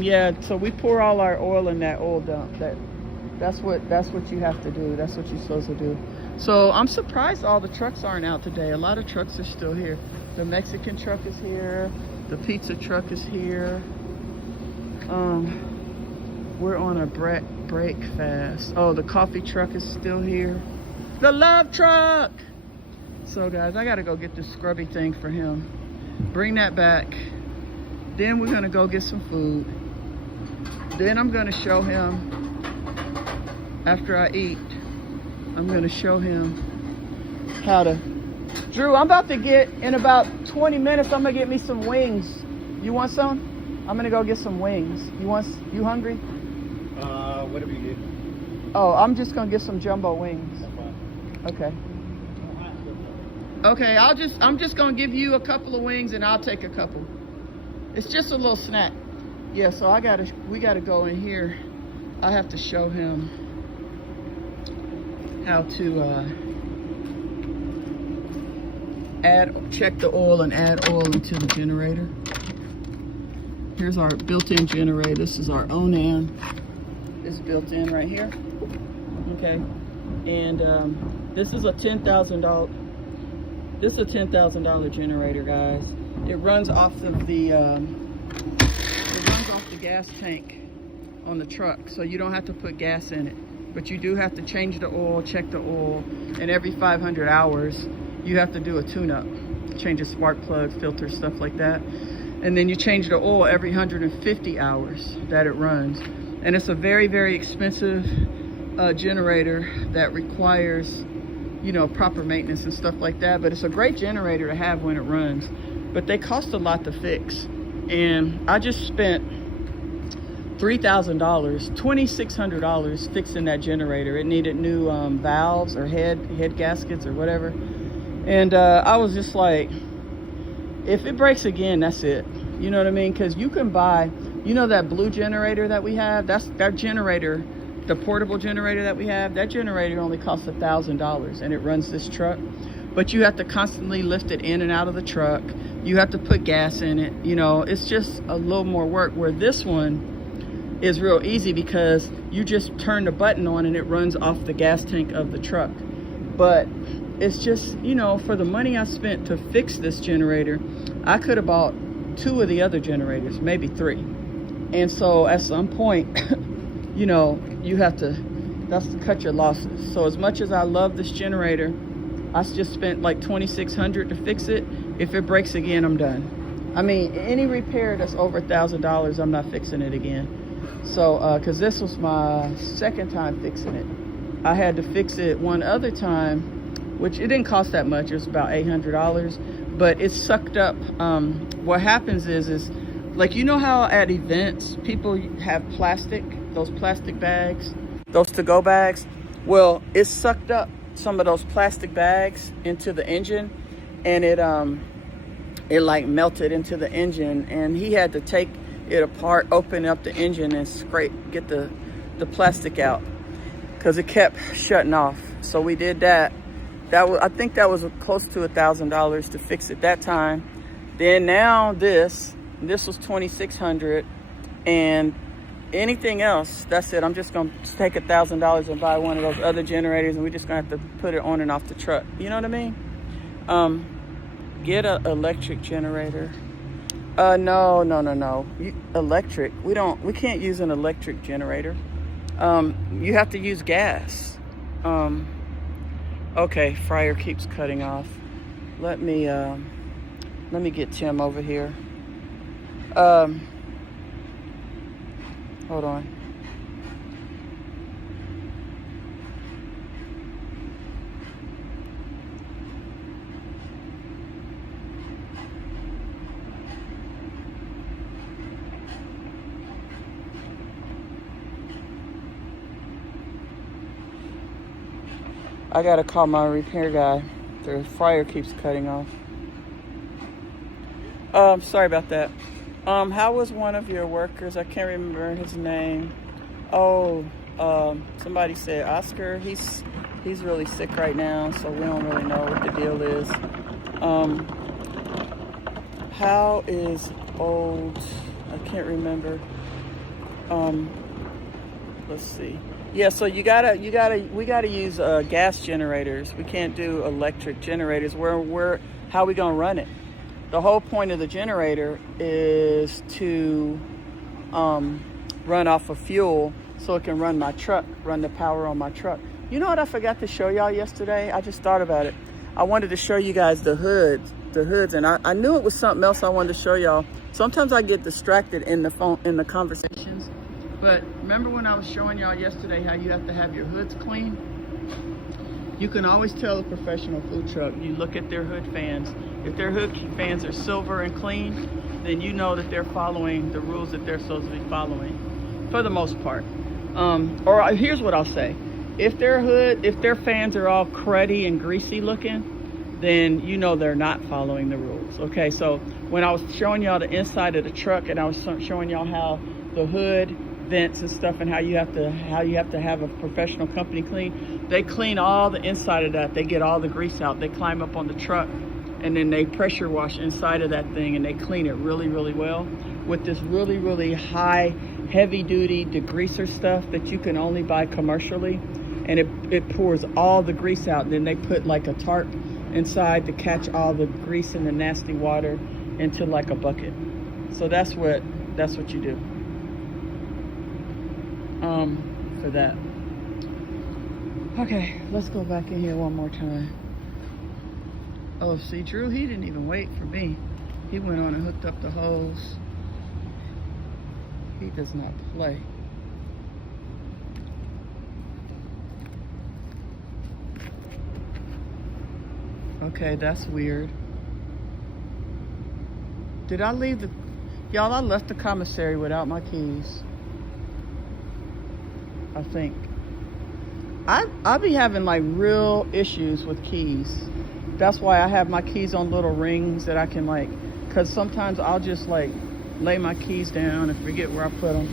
Yeah, so we pour all our oil in that oil dump. That's what you have to do. That's what you're supposed to do. So I'm surprised all the trucks aren't out today. A lot of trucks are still here. The Mexican truck is here. The pizza truck is here. We're on a break fast. Oh, the coffee truck is still here. The love truck. So guys, I gotta go get this scrubby thing for him. Bring that back. Then we're gonna go get some food. Then I'm gonna show him, after I eat, I'm gonna show him how to. Drew, I'm about to get, in about 20 minutes, I'm gonna get me some wings. You want some? I'm gonna go get some wings. You hungry? Whatever you get. Oh, I'm just gonna get some jumbo wings. Okay. Okay, I'm just gonna give you a couple of wings and I'll take a couple. It's just a little snack. Yeah, so we gotta go in here. I have to show him how to check the oil and add oil into the generator. Here's our built-in generator. This is our Onan. It's built in right here. Okay, and this is a $10,000. This is a $10,000 generator, guys. It runs off of the gas tank on the truck, so you don't have to put gas in it. But you do have to change the oil, check the oil, and every 500 hours you have to do a tune-up, change a spark plug, filter, stuff like that. And then you change the oil every 150 hours that it runs. And it's a very, very expensive generator that requires, you know, proper maintenance and stuff like that. But it's a great generator to have when it runs. But they cost a lot to fix. And I just spent $3,000, $2,600 fixing that generator. It needed new valves or head gaskets or whatever. And I was just like, if it breaks again, that's it. You know what I mean? Because you can buy, you know, that blue generator that we have, that generator, the portable generator that we have, that generator only costs $1,000 and it runs this truck. But you have to constantly lift it in and out of the truck. You have to put gas in it. You know, it's just a little more work, where this one is real easy because you just turn the button on and it runs off the gas tank of the truck. But it's just, you know, for the money I spent to fix this generator, I could have bought 2 of the other generators, maybe 3. And so at some point, you know, you have to, that's to cut your losses. So as much as I love this generator, I just spent like $2,600 to fix it. If it breaks again, I'm done. I mean, any repair that's over $1,000, I'm not fixing it again. So, cause this was my second time fixing it. I had to fix it one other time, which it didn't cost that much. It was about $800, but it sucked up. What happens is like, you know how at events, people have those plastic bags, those to-go bags? Well, it sucked up some of those plastic bags into the engine, and it like melted into the engine, and he had to take it apart, open up the engine and get the plastic out, because it kept shutting off. So we did that. I think that was close to $1,000 to fix it that time. Then now this was $2,600, and anything else, that's it. I'm just gonna take $1,000 and buy one of those other generators, and we're just gonna have to put it on and off the truck. You know what I mean? Get an electric generator. No. Electric. We can't use an electric generator. You have to use gas. Okay, fryer keeps cutting off. Let me get Tim over here. Hold on. I gotta call my repair guy. The fryer keeps cutting off. Sorry about that. How was one of your workers? I can't remember his name. Oh, somebody said Oscar. He's really sick right now, so we don't really know what the deal is. How is old? I can't remember. Let's see. Yeah, so we gotta use gas generators. We can't do electric generators. How are we gonna run it? The whole point of the generator is to run off of fuel so it can run the power on my truck. You know what I forgot to show y'all yesterday? I just thought about it. I wanted to show you guys the hoods, and I knew it was something else I wanted to show y'all. Sometimes I get distracted in the conversations. But remember when I was showing y'all yesterday how you have to have your hoods clean? You can always tell a professional food truck. You look at their hood fans. If their hood fans are silver and clean, then you know that they're following the rules that they're supposed to be following, for the most part. Or here's what I'll say. If their fans are all cruddy and greasy looking, then you know they're not following the rules. Okay, so when I was showing y'all the inside of the truck, and I was showing y'all how the hood vents and stuff, and how you have to have a professional company clean, they clean all the inside of that. They get all the grease out. They climb up on the truck, and then they pressure wash inside of that thing, and they clean it really, really well with this really, really high, heavy duty degreaser stuff that you can only buy commercially. And it pours all the grease out, and then they put like a tarp inside to catch all the grease and the nasty water into like a bucket. So that's what you do for that. Okay, let's go back in here one more time. Oh, see, Drew, he didn't even wait for me. He went on and hooked up the hose. He does not play. Okay, that's weird. Did I leave y'all, I left the commissary without my keys. I think. I be having like real issues with keys. That's why I have my keys on little rings that I can like, cause sometimes I'll just like lay my keys down and forget where I put them.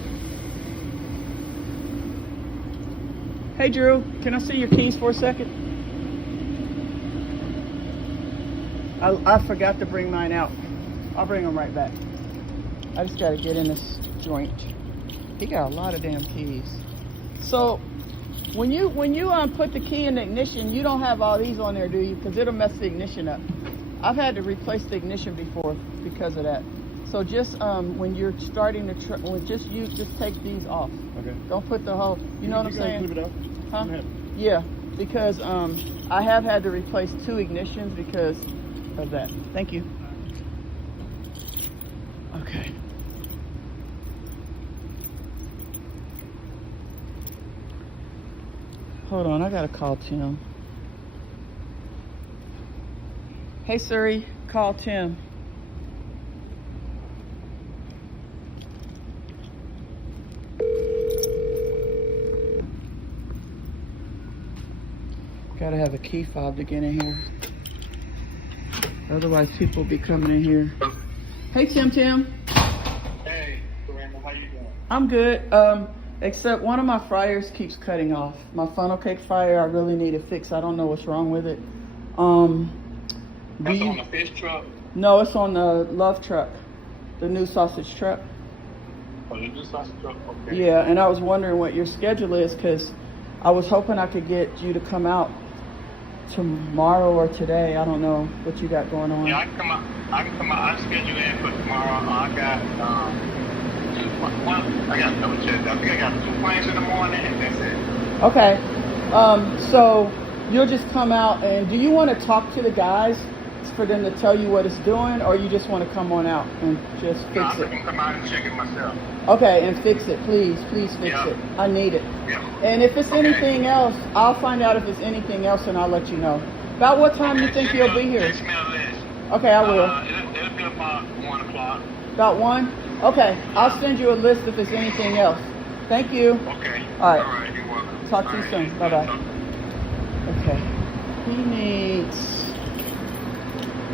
Hey Drew, can I see your keys for a second? I forgot to bring mine out. I'll bring them right back. I just gotta get in this joint. He got a lot of damn keys. So when you put the key in the ignition, you don't have all these on there, do you? Because it'll mess the ignition up. I've had to replace the ignition before because of that. So just when you're starting the truck, just take these off. Okay. Don't put the whole. You know what I'm saying? Clip it out? Huh? Yeah. because I have had to replace 2 ignitions because of that. Thank you. Okay. Hold on, I gotta call Tim. Hey Siri, call Tim. Gotta have a key fob to get in here. Otherwise people will be coming in here. Hey Tim. Hey, Miranda, how you doing? I'm good. Except one of my fryers keeps cutting off. My funnel cake fryer, I really need it fixed. I don't know what's wrong with it. That's on the fish truck? No, it's on the Love truck, the new sausage truck. Oh, the new sausage truck? Okay. Yeah, and I was wondering what your schedule is because I was hoping I could get you to come out tomorrow or today. I don't know what you got going on. Yeah, I can come out. I'm scheduled in for tomorrow. I got I got to double check. I think I got 2 planes in the morning, and that's it. Okay. So you'll just come out, and do you want to talk to the guys for them to tell you what it's doing, or you just want to come on out and just fix No, it? I can come out and check it myself. Okay, and fix it, please fix Yeah. it. I need it. Yeah. And if it's Okay. anything else, I'll find out if it's anything else, and I'll let you know. About what time you think you'll be here? Text me a list. Okay, I will. It'll be about 1 o'clock. About 1? Okay, I'll send you a list if there's anything else. Thank you. Okay. All right. All right, you're welcome. Talk to you All soon. right. Bye-bye. Okay. He needs...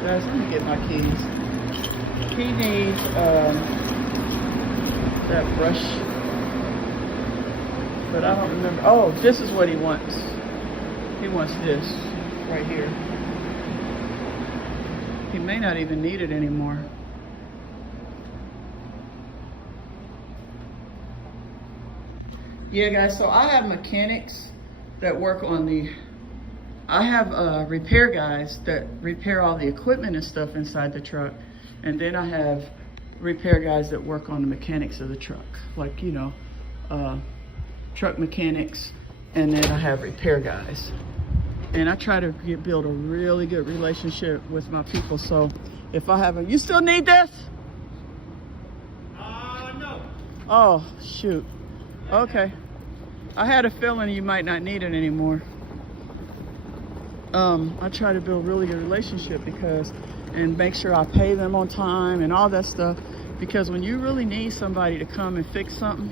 Guys, let me get my keys. He needs that brush. But I don't remember. Oh, this is what he wants. He wants this right here. He may not even need it anymore. Yeah, guys, so I have mechanics that work on I have repair guys that repair all the equipment and stuff inside the truck. And then I have repair guys that work on the mechanics of the truck. Like, you know, truck mechanics. And then I have repair guys. And I try to build a really good relationship with my people. So if I haven't, you still need this? No. Oh, shoot. Okay. I had a feeling you might not need it anymore. I try to build really good relationship and make sure I pay them on time and all that stuff. Because when you really need somebody to come and fix something,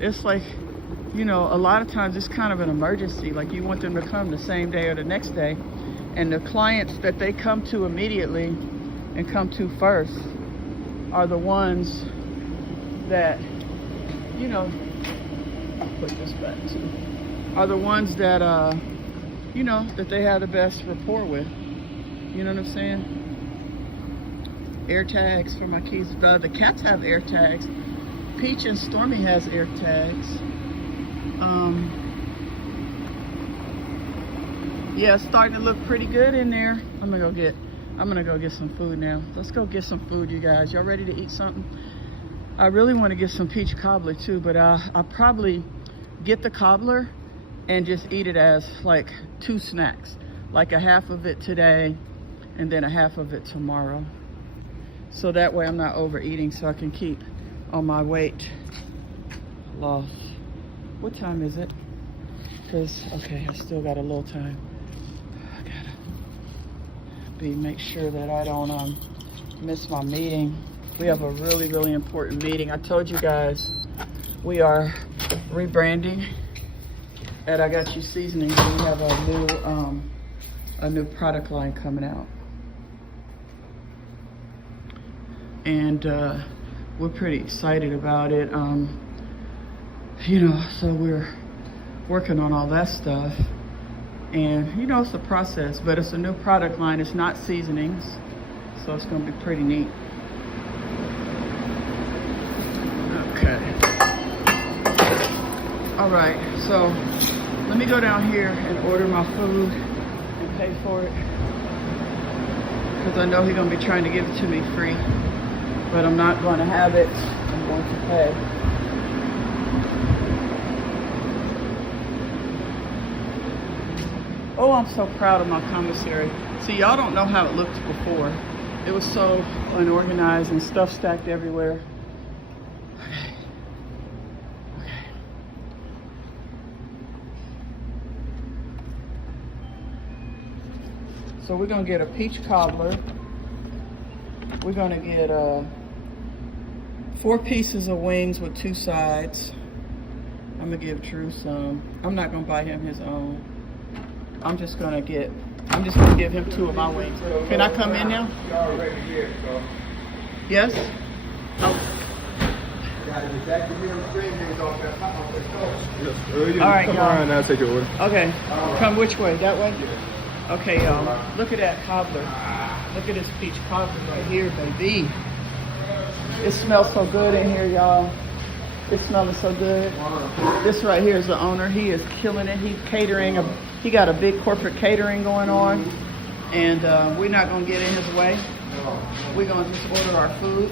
it's like, you know, a lot of times it's kind of an emergency. Like you want them to come the same day or the next day. And the clients that they come to immediately and come to first are the ones that, you know, I'll put this back too, are the ones that, you know, that they have the best rapport with. You know what I'm saying? Air tags for my keys. The cats have air tags. Peach and Stormy has air tags. Yeah, it's starting to look pretty good in there. I'm gonna go get some food now. Let's go get some food, you guys. Y'all ready to eat something? I really want to get some peach cobbler too, but I'll probably get the cobbler and just eat it as like 2 snacks. Like a half of it today and then a half of it tomorrow. So that way I'm not overeating, so I can keep on my weight loss. What time is it? Because, okay, I still got a little time. I gotta make sure that I don't miss my meeting. We have a really, really important meeting. I told you guys we are rebranding at I Got You Seasonings. We have a new product line coming out. And we're pretty excited about it. You know, so we're working on all that stuff. And you know, it's a process, but it's a new product line. It's not seasonings, so it's gonna be pretty neat. Okay. All right, so let me go down here and order my food and pay for it. Because I know he's gonna be trying to give it to me free, but I'm not gonna have it. I'm going to pay. Oh, I'm so proud of my commissary. See, y'all don't know how it looked before. It was so unorganized and stuff stacked everywhere. Okay. Okay. So we're gonna get a peach cobbler. We're gonna get 4 pieces of wings with 2 sides. I'm gonna give Drew some. I'm not gonna buy him his own. I'm just gonna give him 2 of my wings. Can I come in now? Yes? Oh. All right, come y'all. around and I'll take your order. Okay. Come which way? That way? Okay, y'all. Look at that cobbler. Look at this peach cobbler right here, baby. It smells so good in here, y'all. It's smelling so good. This right here is the owner. He is killing it. He's catering. He got a big corporate catering going on, and we're not gonna get in his way. We're gonna just order our food.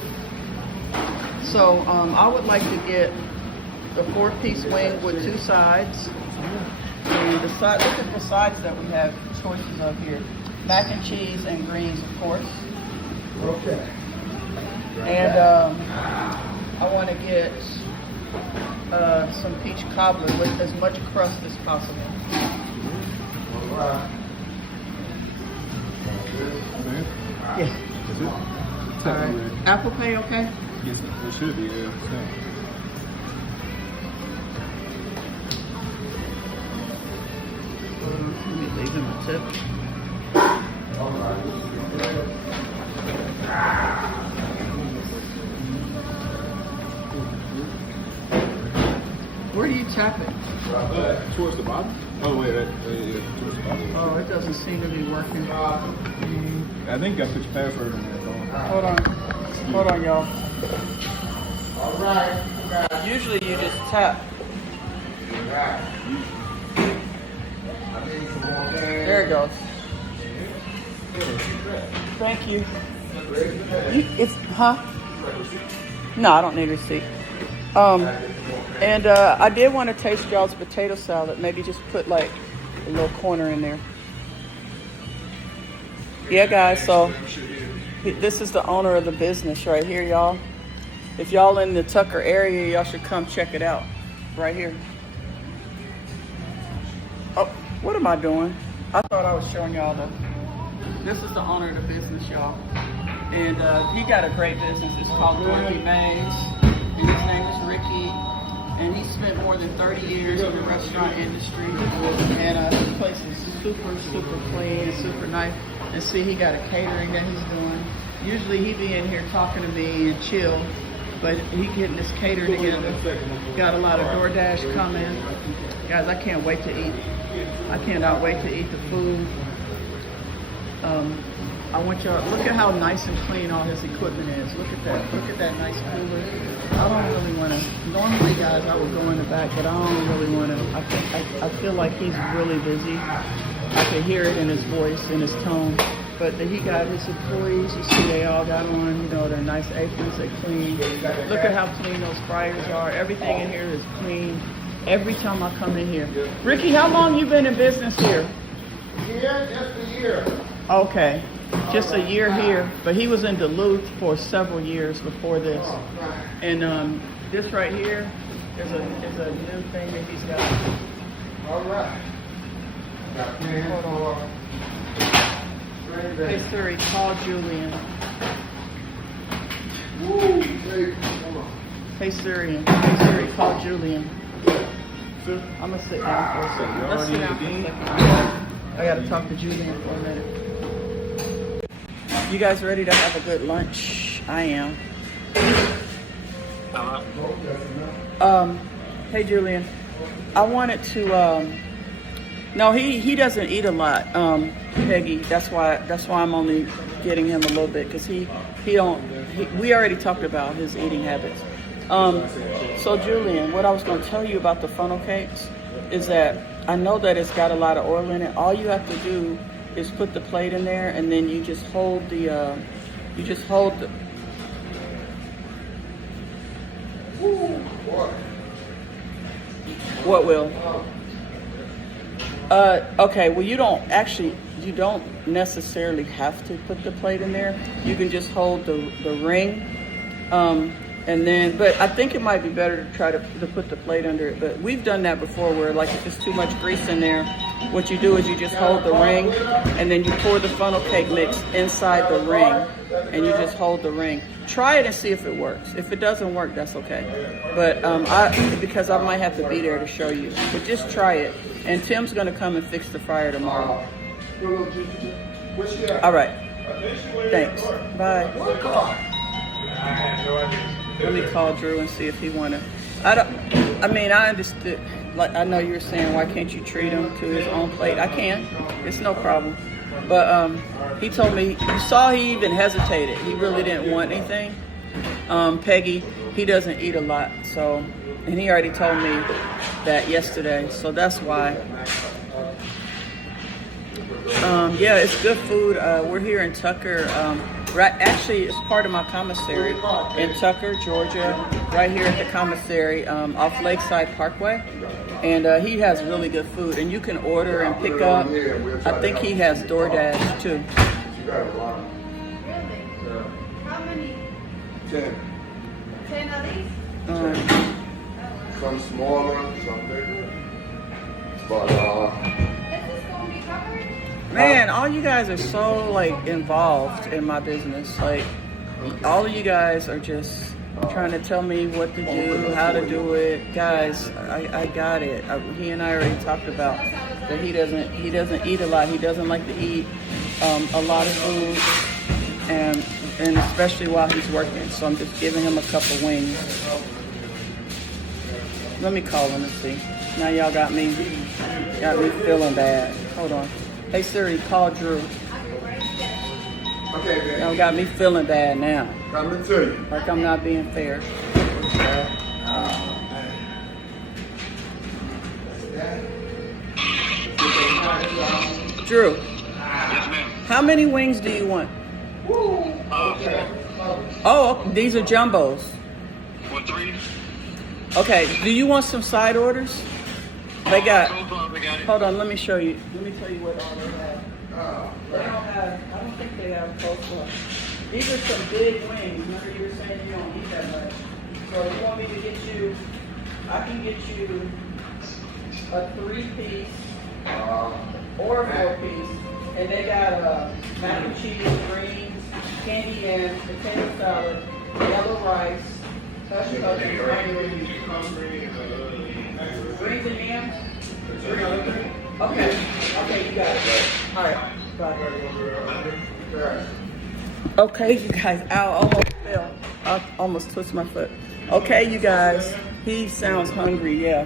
So I would like to get the 4-piece wing with 2 sides. And the side, look at the sides that we have choices of here. Mac and cheese and greens, of course. Okay. And I want to get some peach cobbler with as much crust as possible. All right. Yeah. That's it. All right. Apple Pay, okay? Yes, it should be, yeah. Let me leave him a tip. All right. Where do you tap it? Towards the bottom? Oh, wait, yeah, towards the bottom. Oh, it doesn't seem to be working. I think I put your password in there. Hold on. Hold on, y'all. All right. Usually you just tap. There it goes. Thank you. Huh? No, I don't need a receipt. And I did want to taste y'all's potato salad. Maybe just put like a little corner in there. Yeah, guys, so this is the owner of the business right here, y'all. If y'all in the Tucker area, y'all should come check it out. Right here. Oh, what am I doing? I thought I was showing y'all this is the owner of the business, y'all. And he got a great business. It's called Dorothy Mays. And his name is Ricky. And he spent more than 30 years in the restaurant industry. And this place is super, super clean and super nice. And see, he got a catering that he's doing. Usually he be in here talking to me and chill. But he getting this catering together. Got a lot of DoorDash coming. Guys, I can't wait to eat. I cannot wait to eat the food. I want y'all, look at how nice and clean all his equipment is. Look at that nice cooler. I don't really want to, normally guys I would go in the back, but I don't really want to, I feel like he's really busy. I can hear it in his voice, in his tone. But he got his employees, you see they all got on, you know, their nice aprons, they clean. Look at how clean those fryers are. Everything in here is clean. Every time I come in here. Ricky, how long you been in business here? Here, just a year. Okay, just a year here, but he was in Duluth for several years before this. And this right here is a new thing that he's got. All right. Hold on. Hey Siri, call Julian. Woo, Hey Siri, call Julian. I'm gonna sit down for a second. Let's sit down for a second. I gotta talk to Julian for a minute. You guys ready to have a good lunch? I am. Hey Julian, I wanted to. No, he doesn't eat a lot, Peggy. That's why I'm only getting him a little bit because we already talked about his eating habits. So Julian, what I was going to tell you about the funnel cakes is that I know that it's got a lot of oil in it. All you have to do is put the plate in there, and then you just hold the. What will? Okay, well, you don't necessarily have to put the plate in there. You can just hold the ring. But I think it might be better to try to put the plate under it. But we've done that before where like if there's too much grease in there, what you do is you just hold the ring and then you pour the funnel cake mix inside the ring and you just hold the ring. Try it and see if it works. If it doesn't work, that's okay. But because I might have to be there to show you. But just try it. And Tim's gonna come and fix the fryer tomorrow. All right. Thanks. Bye. Let me call Drew and see if he wanna. I understood. Like I know you were saying, why can't you treat him to his own plate? I can. It's no problem. But he told me, you saw he even hesitated. He really didn't want anything. Peggy, he doesn't eat a lot, so, and he already told me that yesterday, so that's why. Yeah, it's good food. We're here in Tucker. Actually, it's part of my commissary in Tucker, Georgia, right here at the commissary off Lakeside Parkway. And he has really good food. And you can order and pick up. I think he has DoorDash too. Really? How many? 10. 10 of these? Some smaller, some bigger. But Is this going to be covered? Man, all you guys are so like involved in my business. Like all of you guys are just trying to tell me what to do, how to do it. Guys, I got it. He and I already talked about that he doesn't eat a lot. He doesn't like to eat a lot of food, and especially while he's working. So I'm just giving him a couple wings. Let me call him and see. Now y'all got me feeling bad. Hold on. Hey Siri, call Drew. okay, man. Y'all got me feeling bad now. Coming to you. Like I'm not being fair. Drew, Yes, ma'am. how many wings do you want? Four. Oh, these are jumbos. Or 3. Okay, do you want some side orders? They got, They got it. hold on, let me show you. Let me tell you what all they have. I don't think they have coleslaw. These are some big wings. Remember you were saying you don't eat that much. So you want me to get you, I can get you a 3-piece or a 4-piece. And they got mac and cheese, greens, candy yams, potato salad, yellow rice, hush puppies, greens and yams? Okay, you got it. All right, bye. Okay, you guys, I almost fell. I almost twisted my foot. Okay, you guys, he sounds hungry, yeah.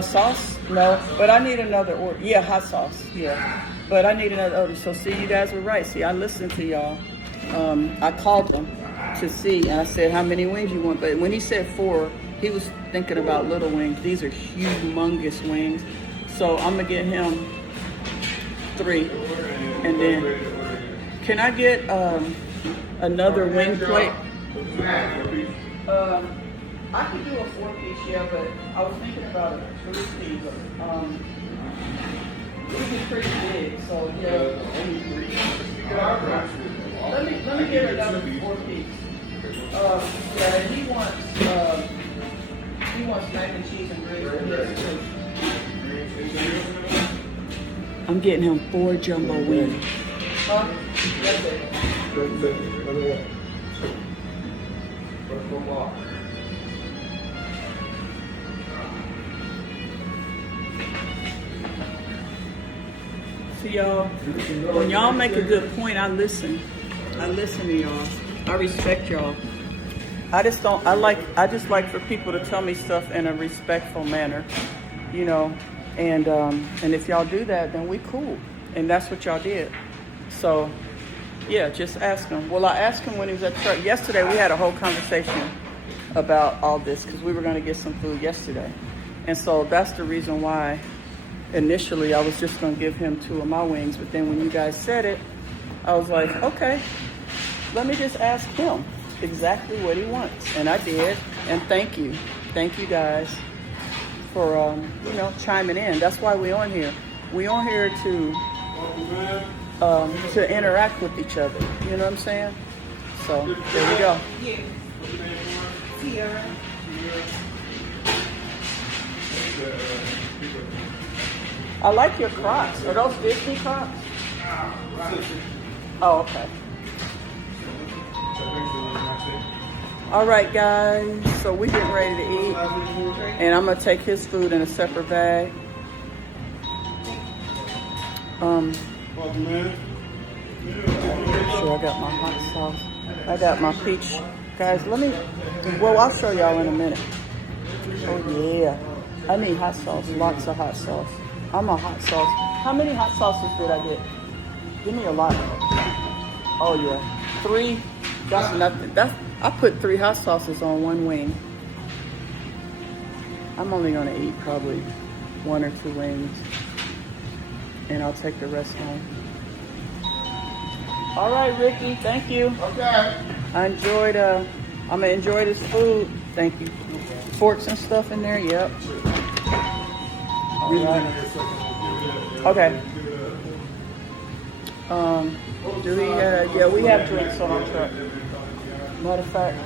Sauce? No, but I need another order. Yeah, hot sauce, yeah. But I need another order. So see, you guys were right. See, I listened to y'all. I called them to see, and I said, how many wings you want? But when he said 4, he was thinking about little wings. These are humongous wings. So I'm gonna get him 3. And then, can I get another wing plate? I could do a 4-piece, yeah, but I was thinking about a 3-piece. This is pretty big, so yeah. Let me get another 4-piece. Yeah, and he wants mac and cheese and greens. I'm getting him 4 jumbo wings. Huh? That's it. See y'all, when y'all make a good point, I listen. I listen to y'all. I respect y'all. I just like for people to tell me stuff in a respectful manner, you know. And if y'all do that, then we cool. And that's what y'all did. So, yeah, just ask him. Well, I asked him when he was at the truck. Yesterday, we had a whole conversation about all this because we were going to get some food yesterday. And so that's the reason why initially I was just going to give him 2 of my wings. But then when you guys said it, I was like, okay, let me just ask him exactly what he wants. And I did. And thank you. Thank you, guys. for you know, chiming in. That's why we on here. We on here to interact with each other. You know what I'm saying? So there we go. Sierra. I like your Crocs. Are those Disney Crocs? Oh, okay. All right, guys. So we getting ready to eat, and I'm gonna take his food in a separate bag. Make sure I got my hot sauce. I got my peach. Guys, well, I'll show y'all in a minute. Oh yeah, I need hot sauce, lots of hot sauce. I'm a hot sauce. How many hot sauces did I get? Give me a lot. Oh yeah, 3. That's nothing. I put 3 hot sauces on 1 wing. I'm only gonna eat probably 1 or 2 wings, and I'll take the rest home. All right, Ricky, thank you. Okay. I enjoyed, I'm gonna enjoy this food. Thank you. Forks and stuff in there, yep. All right. Okay. Do we have, yeah, we have drinks on our truck. Matter of fact,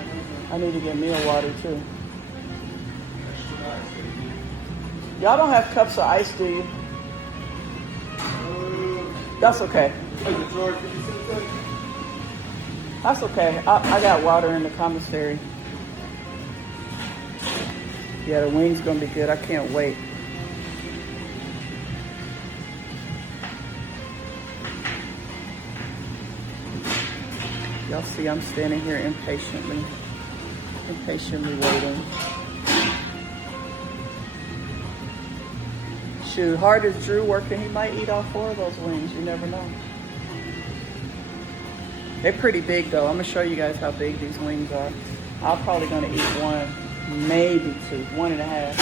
I need to get me a water too. Y'all don't have cups of ice, do you? That's okay. That's okay. I got water in the commissary. Yeah, the wings gonna be good. I can't wait. Y'all see I'm standing here impatiently waiting. Shoot, hard as Drew working, he might eat all 4 of those wings. You never know. They're pretty big though. I'm gonna show you guys how big these wings are. I'm probably gonna eat 1, maybe 2, 1.5.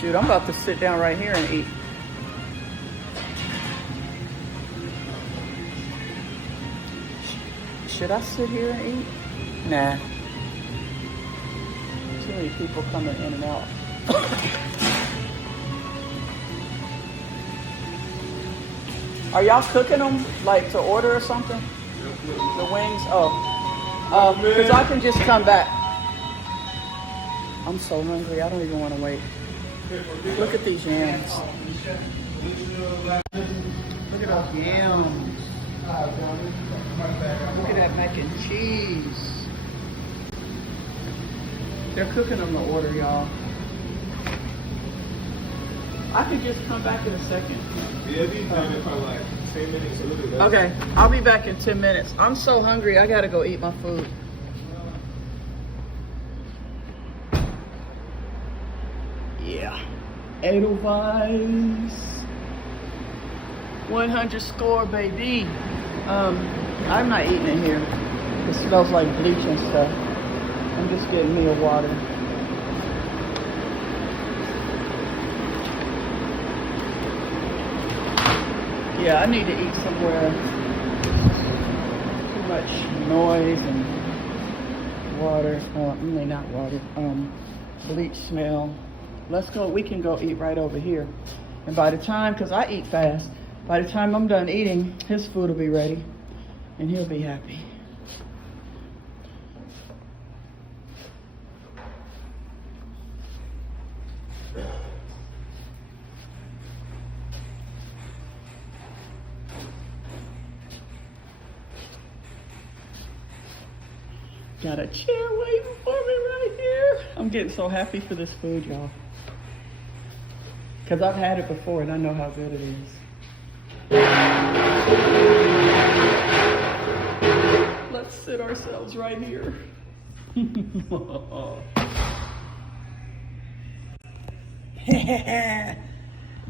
Shoot, I'm about to sit down right here and eat. Should I sit here and eat? Nah. Too many people coming in and out. Are y'all cooking them like to order or something? The wings? Oh. Because I can just come back. I'm so hungry. I don't even want to wait. Look at these yams. Look at those yams. Look at that mac and cheese. They're cooking them to order, y'all. I could just come back in a second. Yeah, these done it for like 10 minutes. So look at that. Okay, I'll be back in 10 minutes. I'm so hungry, I gotta go eat my food. Yeah. Edelweiss. 100 score, baby. I'm not eating it here. It smells like bleach and stuff. I'm just getting me a water. Yeah, I need to eat somewhere. Too much noise and water. Not water. Bleach smell. Let's go. We can go eat right over here. And by the time, because I eat fast, by the time I'm done eating, his food will be ready. And he'll be happy. Got a chair waiting for me right here. I'm getting so happy for this food, y'all. Because I've had it before and I know how good it is. Let's sit ourselves right here.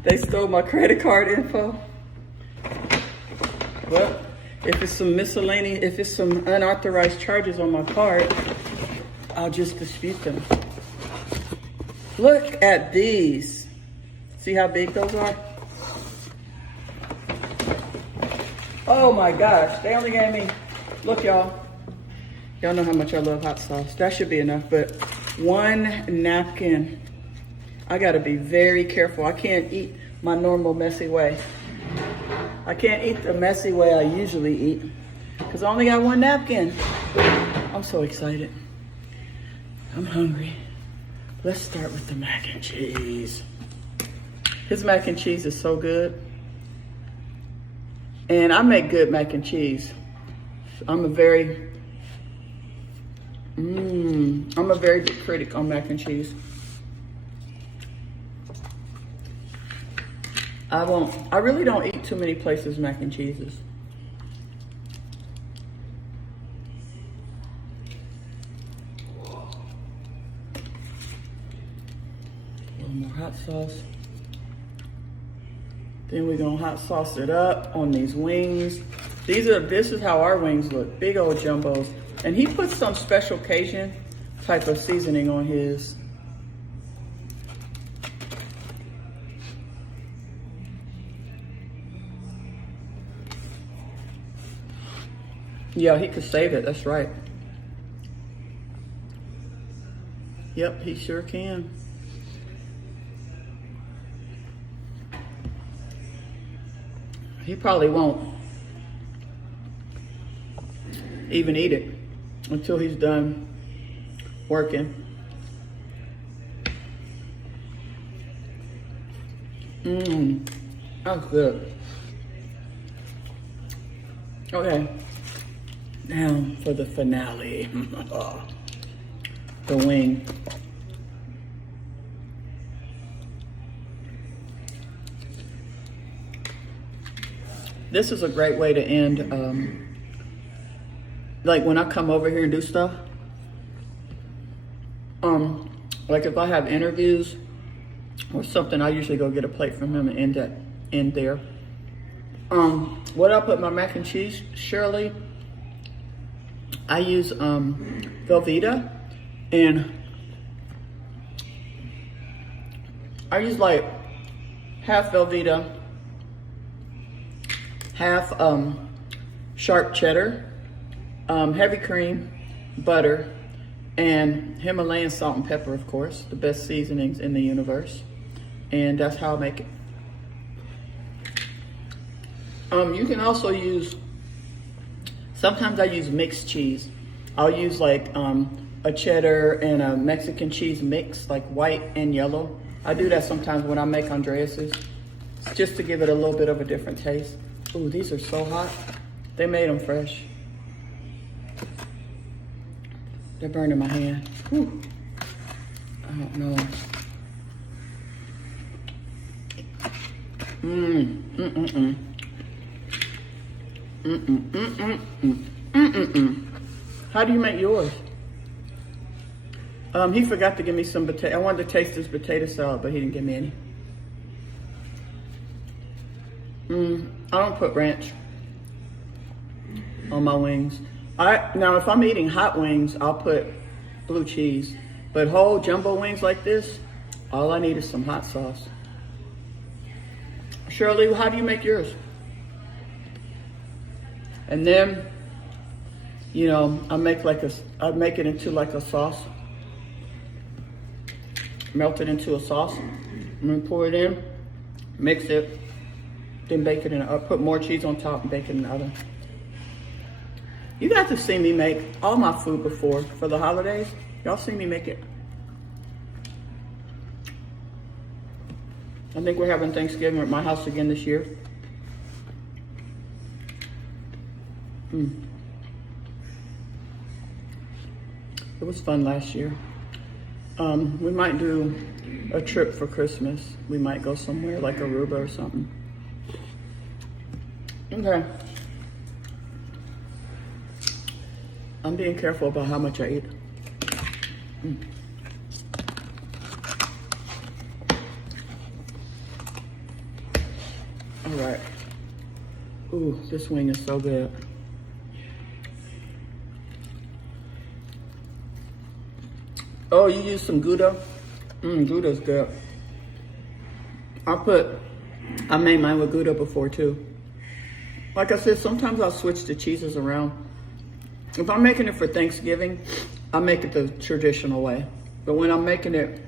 They stole my credit card info. Well, if it's some miscellaneous, if it's some unauthorized charges on my card, I'll just dispute them. Look at these. See how big those are? Oh my gosh, they only gave me, look y'all. Y'all know how much I love hot sauce. That should be enough, but 1 napkin. I gotta be very careful. I can't eat my normal messy way. I can't eat the messy way I usually eat because I only got 1 napkin. I'm so excited. I'm hungry. Let's start with the mac and cheese. His mac and cheese is so good. And I make good mac and cheese. I'm a very big critic on mac and cheese. I really don't eat too many places mac and cheeses. A little more hot sauce. Then we're gonna hot sauce it up on these wings. This is how our wings look, big old jumbos. And he puts some special Cajun type of seasoning on his. Yeah, he could save it, that's right. Yep, he sure can. He probably won't even eat it until he's done working. That's good. Okay, now for the finale. The wing. This is a great way to end, like when I come over here and do stuff, like if I have interviews or something, I usually go get a plate from him and end there. What I put my mac and cheese, Shirley, I use Velveeta, and I use like half Velveeta, half sharp cheddar, heavy cream, butter, and Himalayan salt and pepper, of course, the best seasonings in the universe. And that's how I make it. You can also use, sometimes I use mixed cheese. I'll use like a cheddar and a Mexican cheese mix, like white and yellow. I do that sometimes when I make Andreas's, just to give it a little bit of a different taste. Ooh, these are so hot. They made them fresh. They're burning my hand. Whew. I don't know. How do you make yours? He forgot to give me some potato. I wanted to taste his potato salad, but he didn't give me any. I don't put ranch on my wings. Now, if I'm eating hot wings, I'll put blue cheese. But whole jumbo wings like this, all I need is some hot sauce. Shirley, how do you make yours? And then, you know, I make it into like a sauce. Melt it into a sauce. And then pour it in, mix it, then bake it in. I'll put more cheese on top and bake it in the oven. You guys have seen me make all my food before for the holidays. Y'all seen me make it. I think we're having Thanksgiving at my house again this year. It was fun last year. We might do a trip for Christmas. We might go somewhere like Aruba or something. Okay. I'm being careful about how much I eat. All right. Ooh, this wing is so good. Oh, you use some Gouda? Gouda's good. I made mine with Gouda before too. Like I said, sometimes I'll switch the cheeses around. If I'm making it for Thanksgiving, I make it the traditional way. But when I'm making it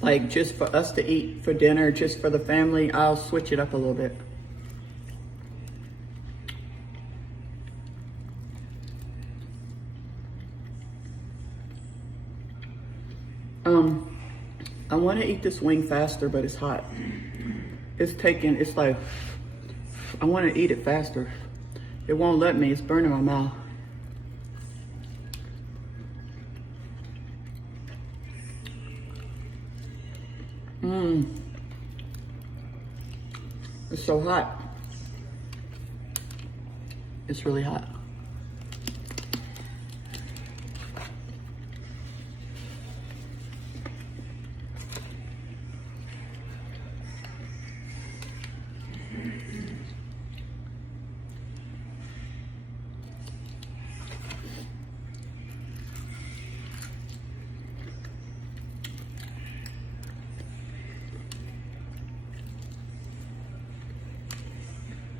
like just for us to eat for dinner, just for the family, I'll switch it up a little bit. I want to eat this wing faster, but it's hot. It's like, I want to eat it faster. It won't let me, it's burning my mouth. It's so hot. It's really hot.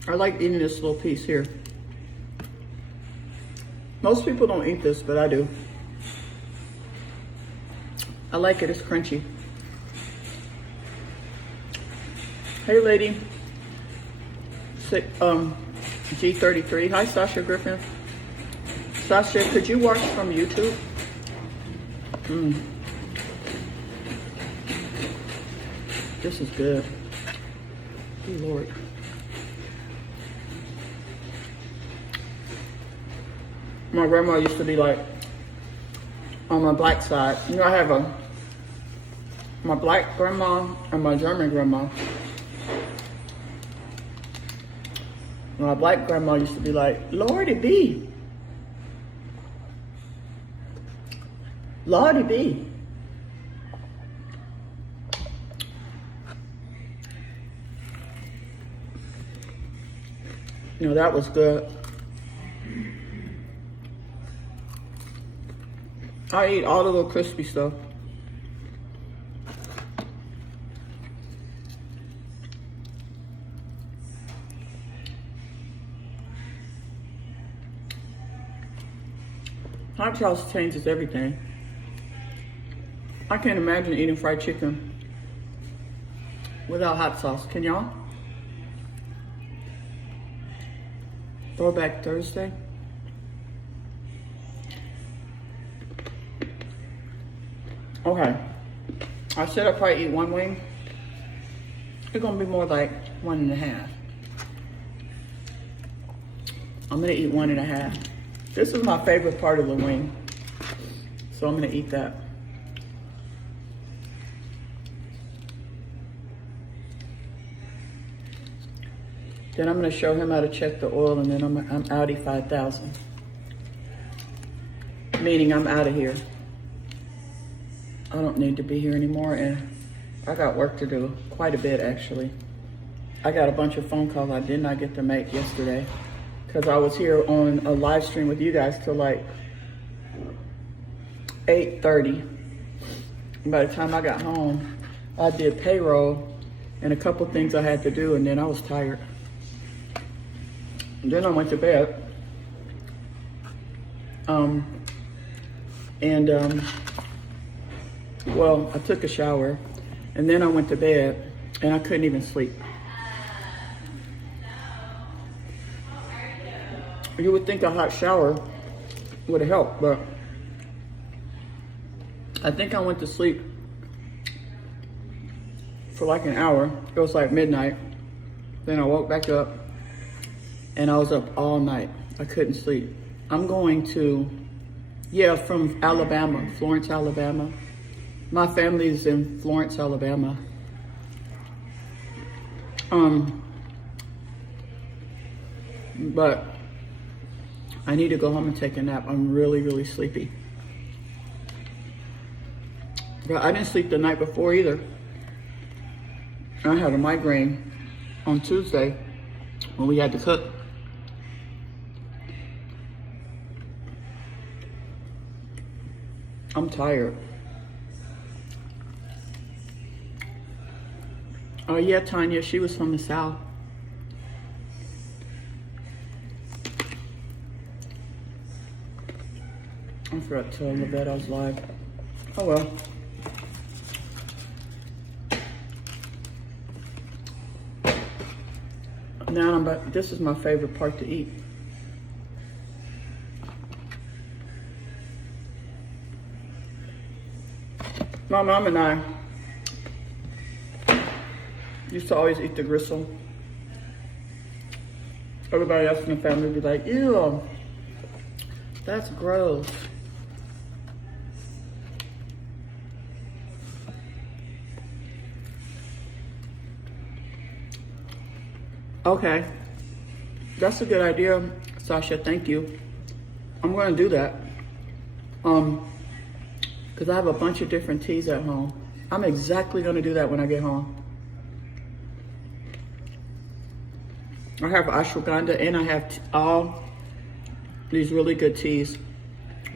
I like eating this little piece here. Most people don't eat this, but I do. I like it, it's crunchy. Hey lady, G33. Hi Sasha Griffin. Sasha, could you watch from YouTube? This is good. Good Lord. My grandma used to be like, on my black side, you know, I have my black grandma and my German grandma. My black grandma used to be like, Lordy be. Lordy be. You know, that was good. I eat all the little crispy stuff. Hot sauce changes everything. I can't imagine eating fried chicken without hot sauce. Can y'all? Throwback Thursday. Okay, I said I'd probably eat one wing. It's gonna be more like 1.5. I'm gonna eat 1.5. This is my favorite part of the wing, so I'm gonna eat that. Then I'm gonna show him how to check the oil, and then I'm Audi 5000. Meaning I'm out of here. I don't need to be here anymore, and I got work to do, quite a bit actually. I got a bunch of phone calls I did not get to make yesterday because I was here on a live stream with you guys till like 8:30. By the time I got home, I did payroll and a couple things I had to do, and then I was tired. And then I went to bed. Well, I took a shower, and then I went to bed, and I couldn't even sleep. You would think a hot shower would have helped, but I think I went to sleep for like an hour. It was like midnight. Then I woke back up, and I was up all night. I couldn't sleep. I'm going to, from Alabama, Florence, Alabama. My family's in Florence, Alabama. But I need to go home and take a nap. I'm really, really sleepy. But I didn't sleep the night before either. I had a migraine on Tuesday when we had to cook. I'm tired. Oh yeah, Tanya, she was from the South. I forgot to tell Lavette I was live. Oh well. Now I'm about, this is my favorite part to eat. My mom and I used to always eat the gristle. Everybody else in the family would be like, ew, that's gross. Okay, that's a good idea, Sasha, thank you. I'm gonna do that. Because I have a bunch of different teas at home. I'm exactly gonna do that when I get home. I have ashwagandha and I have all these really good teas.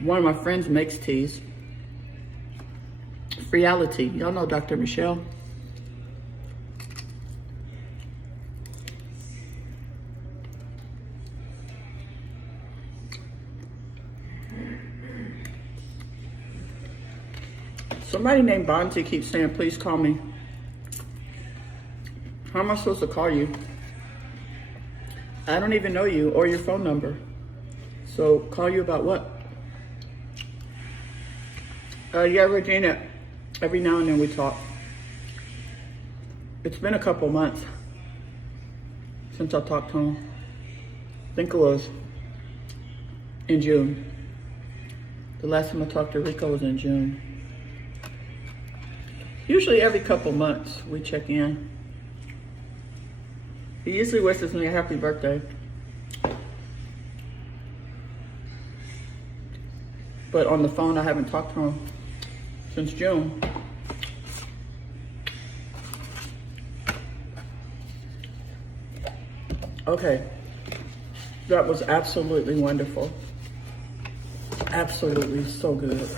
One of my friends makes teas. Reality, y'all know Dr. Michelle. Somebody named Bonzi keeps saying, please call me. How am I supposed to call you? I don't even know you or your phone number. So call you about what? Yeah, Regina, every now and then we talk. It's been a couple months since I talked to him. I think it was in June. The last time I talked to Rico was in June. Usually every couple months we check in. He usually wishes me a happy birthday. But on the phone I haven't talked to him since June. Okay, that was absolutely wonderful. Absolutely so good.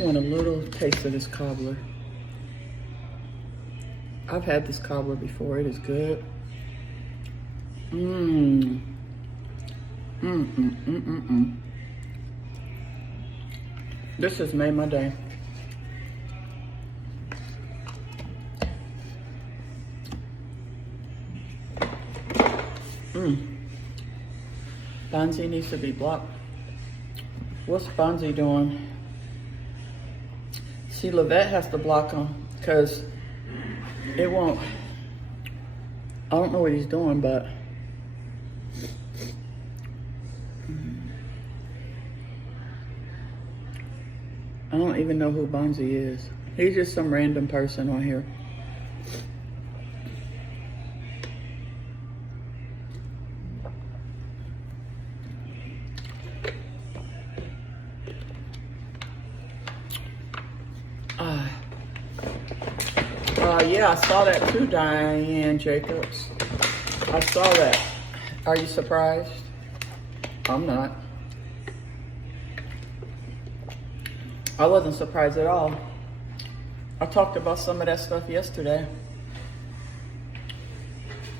Want a little taste of this cobbler. I've had this cobbler before. It is good. This has made my day. Bonzi needs to be blocked. What's Bonzi doing? See, Lavette has to block him because it won't. I don't know what he's doing, but I don't even know who Bonzi is. He's just some random person on here. Yeah, I saw that too, Diane Jacobs. I saw that. Are you surprised? I'm not. I wasn't surprised at all. I talked about some of that stuff yesterday.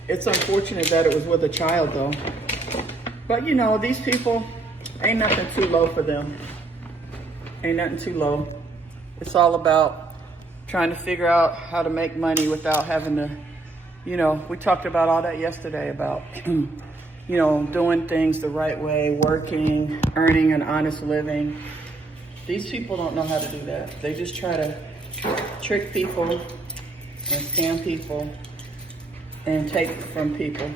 It's unfortunate that it was with a child though. But you know, these people, ain't nothing too low for them. Ain't nothing too low. It's all about trying to figure out how to make money without having to, you know, we talked about all that yesterday about, you know, doing things the right way, working, earning an honest living. These people don't know how to do that. They just try to trick people and scam people and take from people.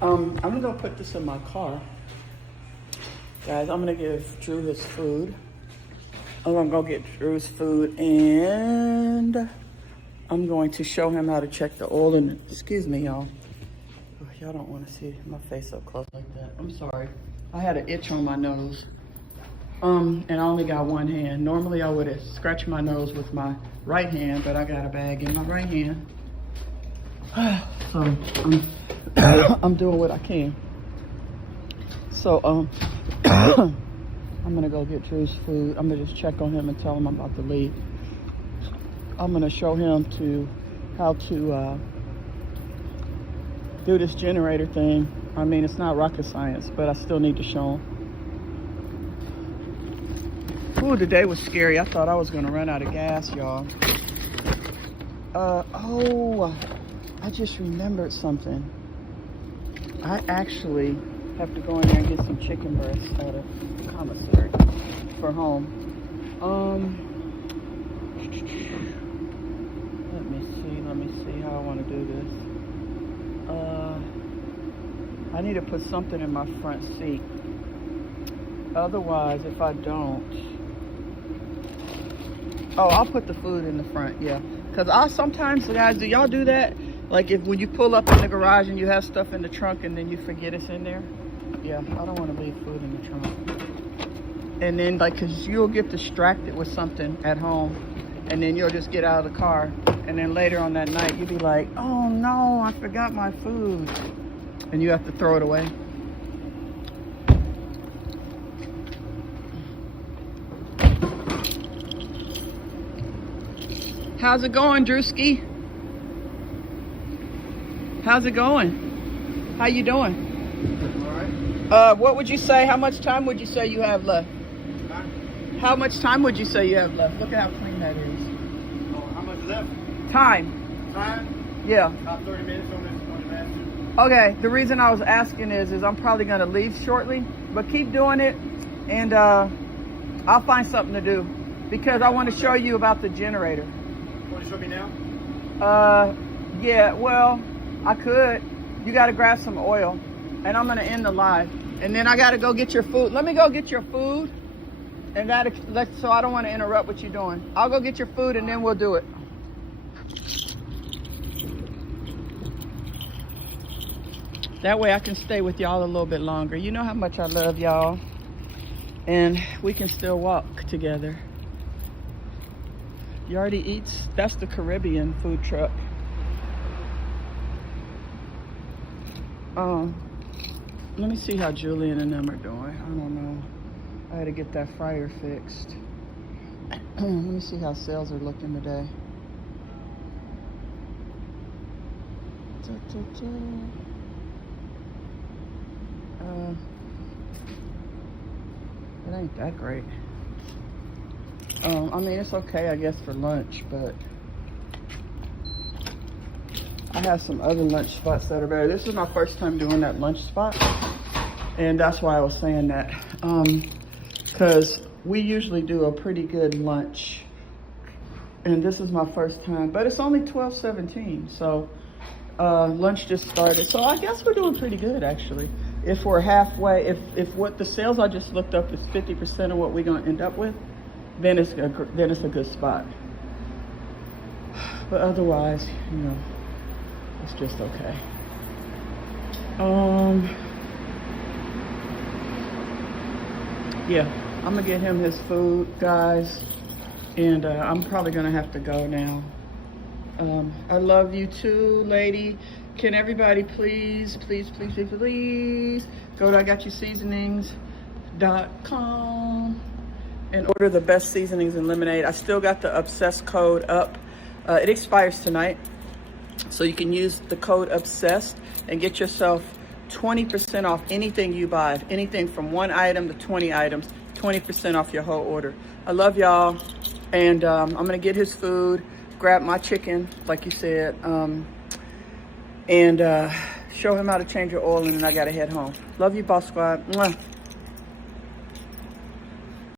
I'm gonna go put this in my car. Guys, I'm gonna give Drew his food. I'm gonna go get Drew's food and I'm going to show him how to check the oil in. Excuse me, y'all. Y'all don't want to see my face up close like that. I'm sorry. I had an itch on my nose. And I only got one hand. Normally I would have scratched my nose with my right hand, but I got a bag in my right hand. So I'm doing what I can. So I'm I'm gonna go get Drew's food. I'm gonna just check on him and tell him I'm about to leave. I'm gonna show him how to do this generator thing. I mean, it's not rocket science, but I still need to show him. Ooh, today was scary. I thought I was gonna run out of gas, y'all. Oh, I just remembered something. I actually have to go in there and get some chicken breasts at a commissary for home. Let me see how I want to do this. I need to put something in my front seat. Otherwise, if I don't, I'll put the food in the front, yeah. Because sometimes, guys, do y'all do that? Like when you pull up in the garage and you have stuff in the trunk and then you forget it's in there? Yeah, I don't want to leave food in the trunk. And then, like, because you'll get distracted with something at home and then you'll just get out of the car. And then later on that night, you'll be like, oh no, I forgot my food. And you have to throw it away. How's it going, Drewski? How's it going? How you doing? All right. What would you say? How much time would you say you have left? Huh? How much time would you say you have left? Look at how clean that is. Oh, how much left? Time. Time? Yeah. About 30 minutes on the match. Okay. The reason I was asking is I'm probably going to leave shortly, but keep doing it, and I'll find something to do because I want to show you about the generator. Want to show me now? Yeah. Well, I could. You got to grab some oil, and I'm going to end the live, and then I got to go get your food. Let me go get your food, and so I don't want to interrupt what you're doing. I'll go get your food, and then we'll do it. That way I can stay with y'all a little bit longer. You know how much I love y'all, and we can still walk together. You already eats. That's the Caribbean food truck. Let me see how Julian and them are doing. I don't know. I had to get that fryer fixed. Let me see how sales are looking today. It ain't that great. I mean, it's okay, I guess, for lunch, but I have some other lunch spots that are better. This is my first time doing that lunch spot, and that's why I was saying that. Because we usually do a pretty good lunch, and this is my first time, but it's only 12:17, so lunch just started. So I guess we're doing pretty good, actually. If we're halfway, if what the sales I just looked up is 50% of what we're gonna end up with, then it's a good spot. But otherwise, you know, it's just okay. Yeah, I'm gonna get him his food, guys, and I'm probably gonna have to go now. I love you too, lady. Can everybody please go to IGotYouSeasonings.com and order the best seasonings and lemonade. I still got the Obsessed code up. It expires tonight, so you can use the code Obsessed and get yourself 20% off anything you buy. Anything from 1 item to 20 items, 20% off your whole order. I love y'all, and I'm gonna get his food, grab my chicken, like you said, and show him how to change your oil, and then I gotta head home. Love you, Boss Squad. Mwah.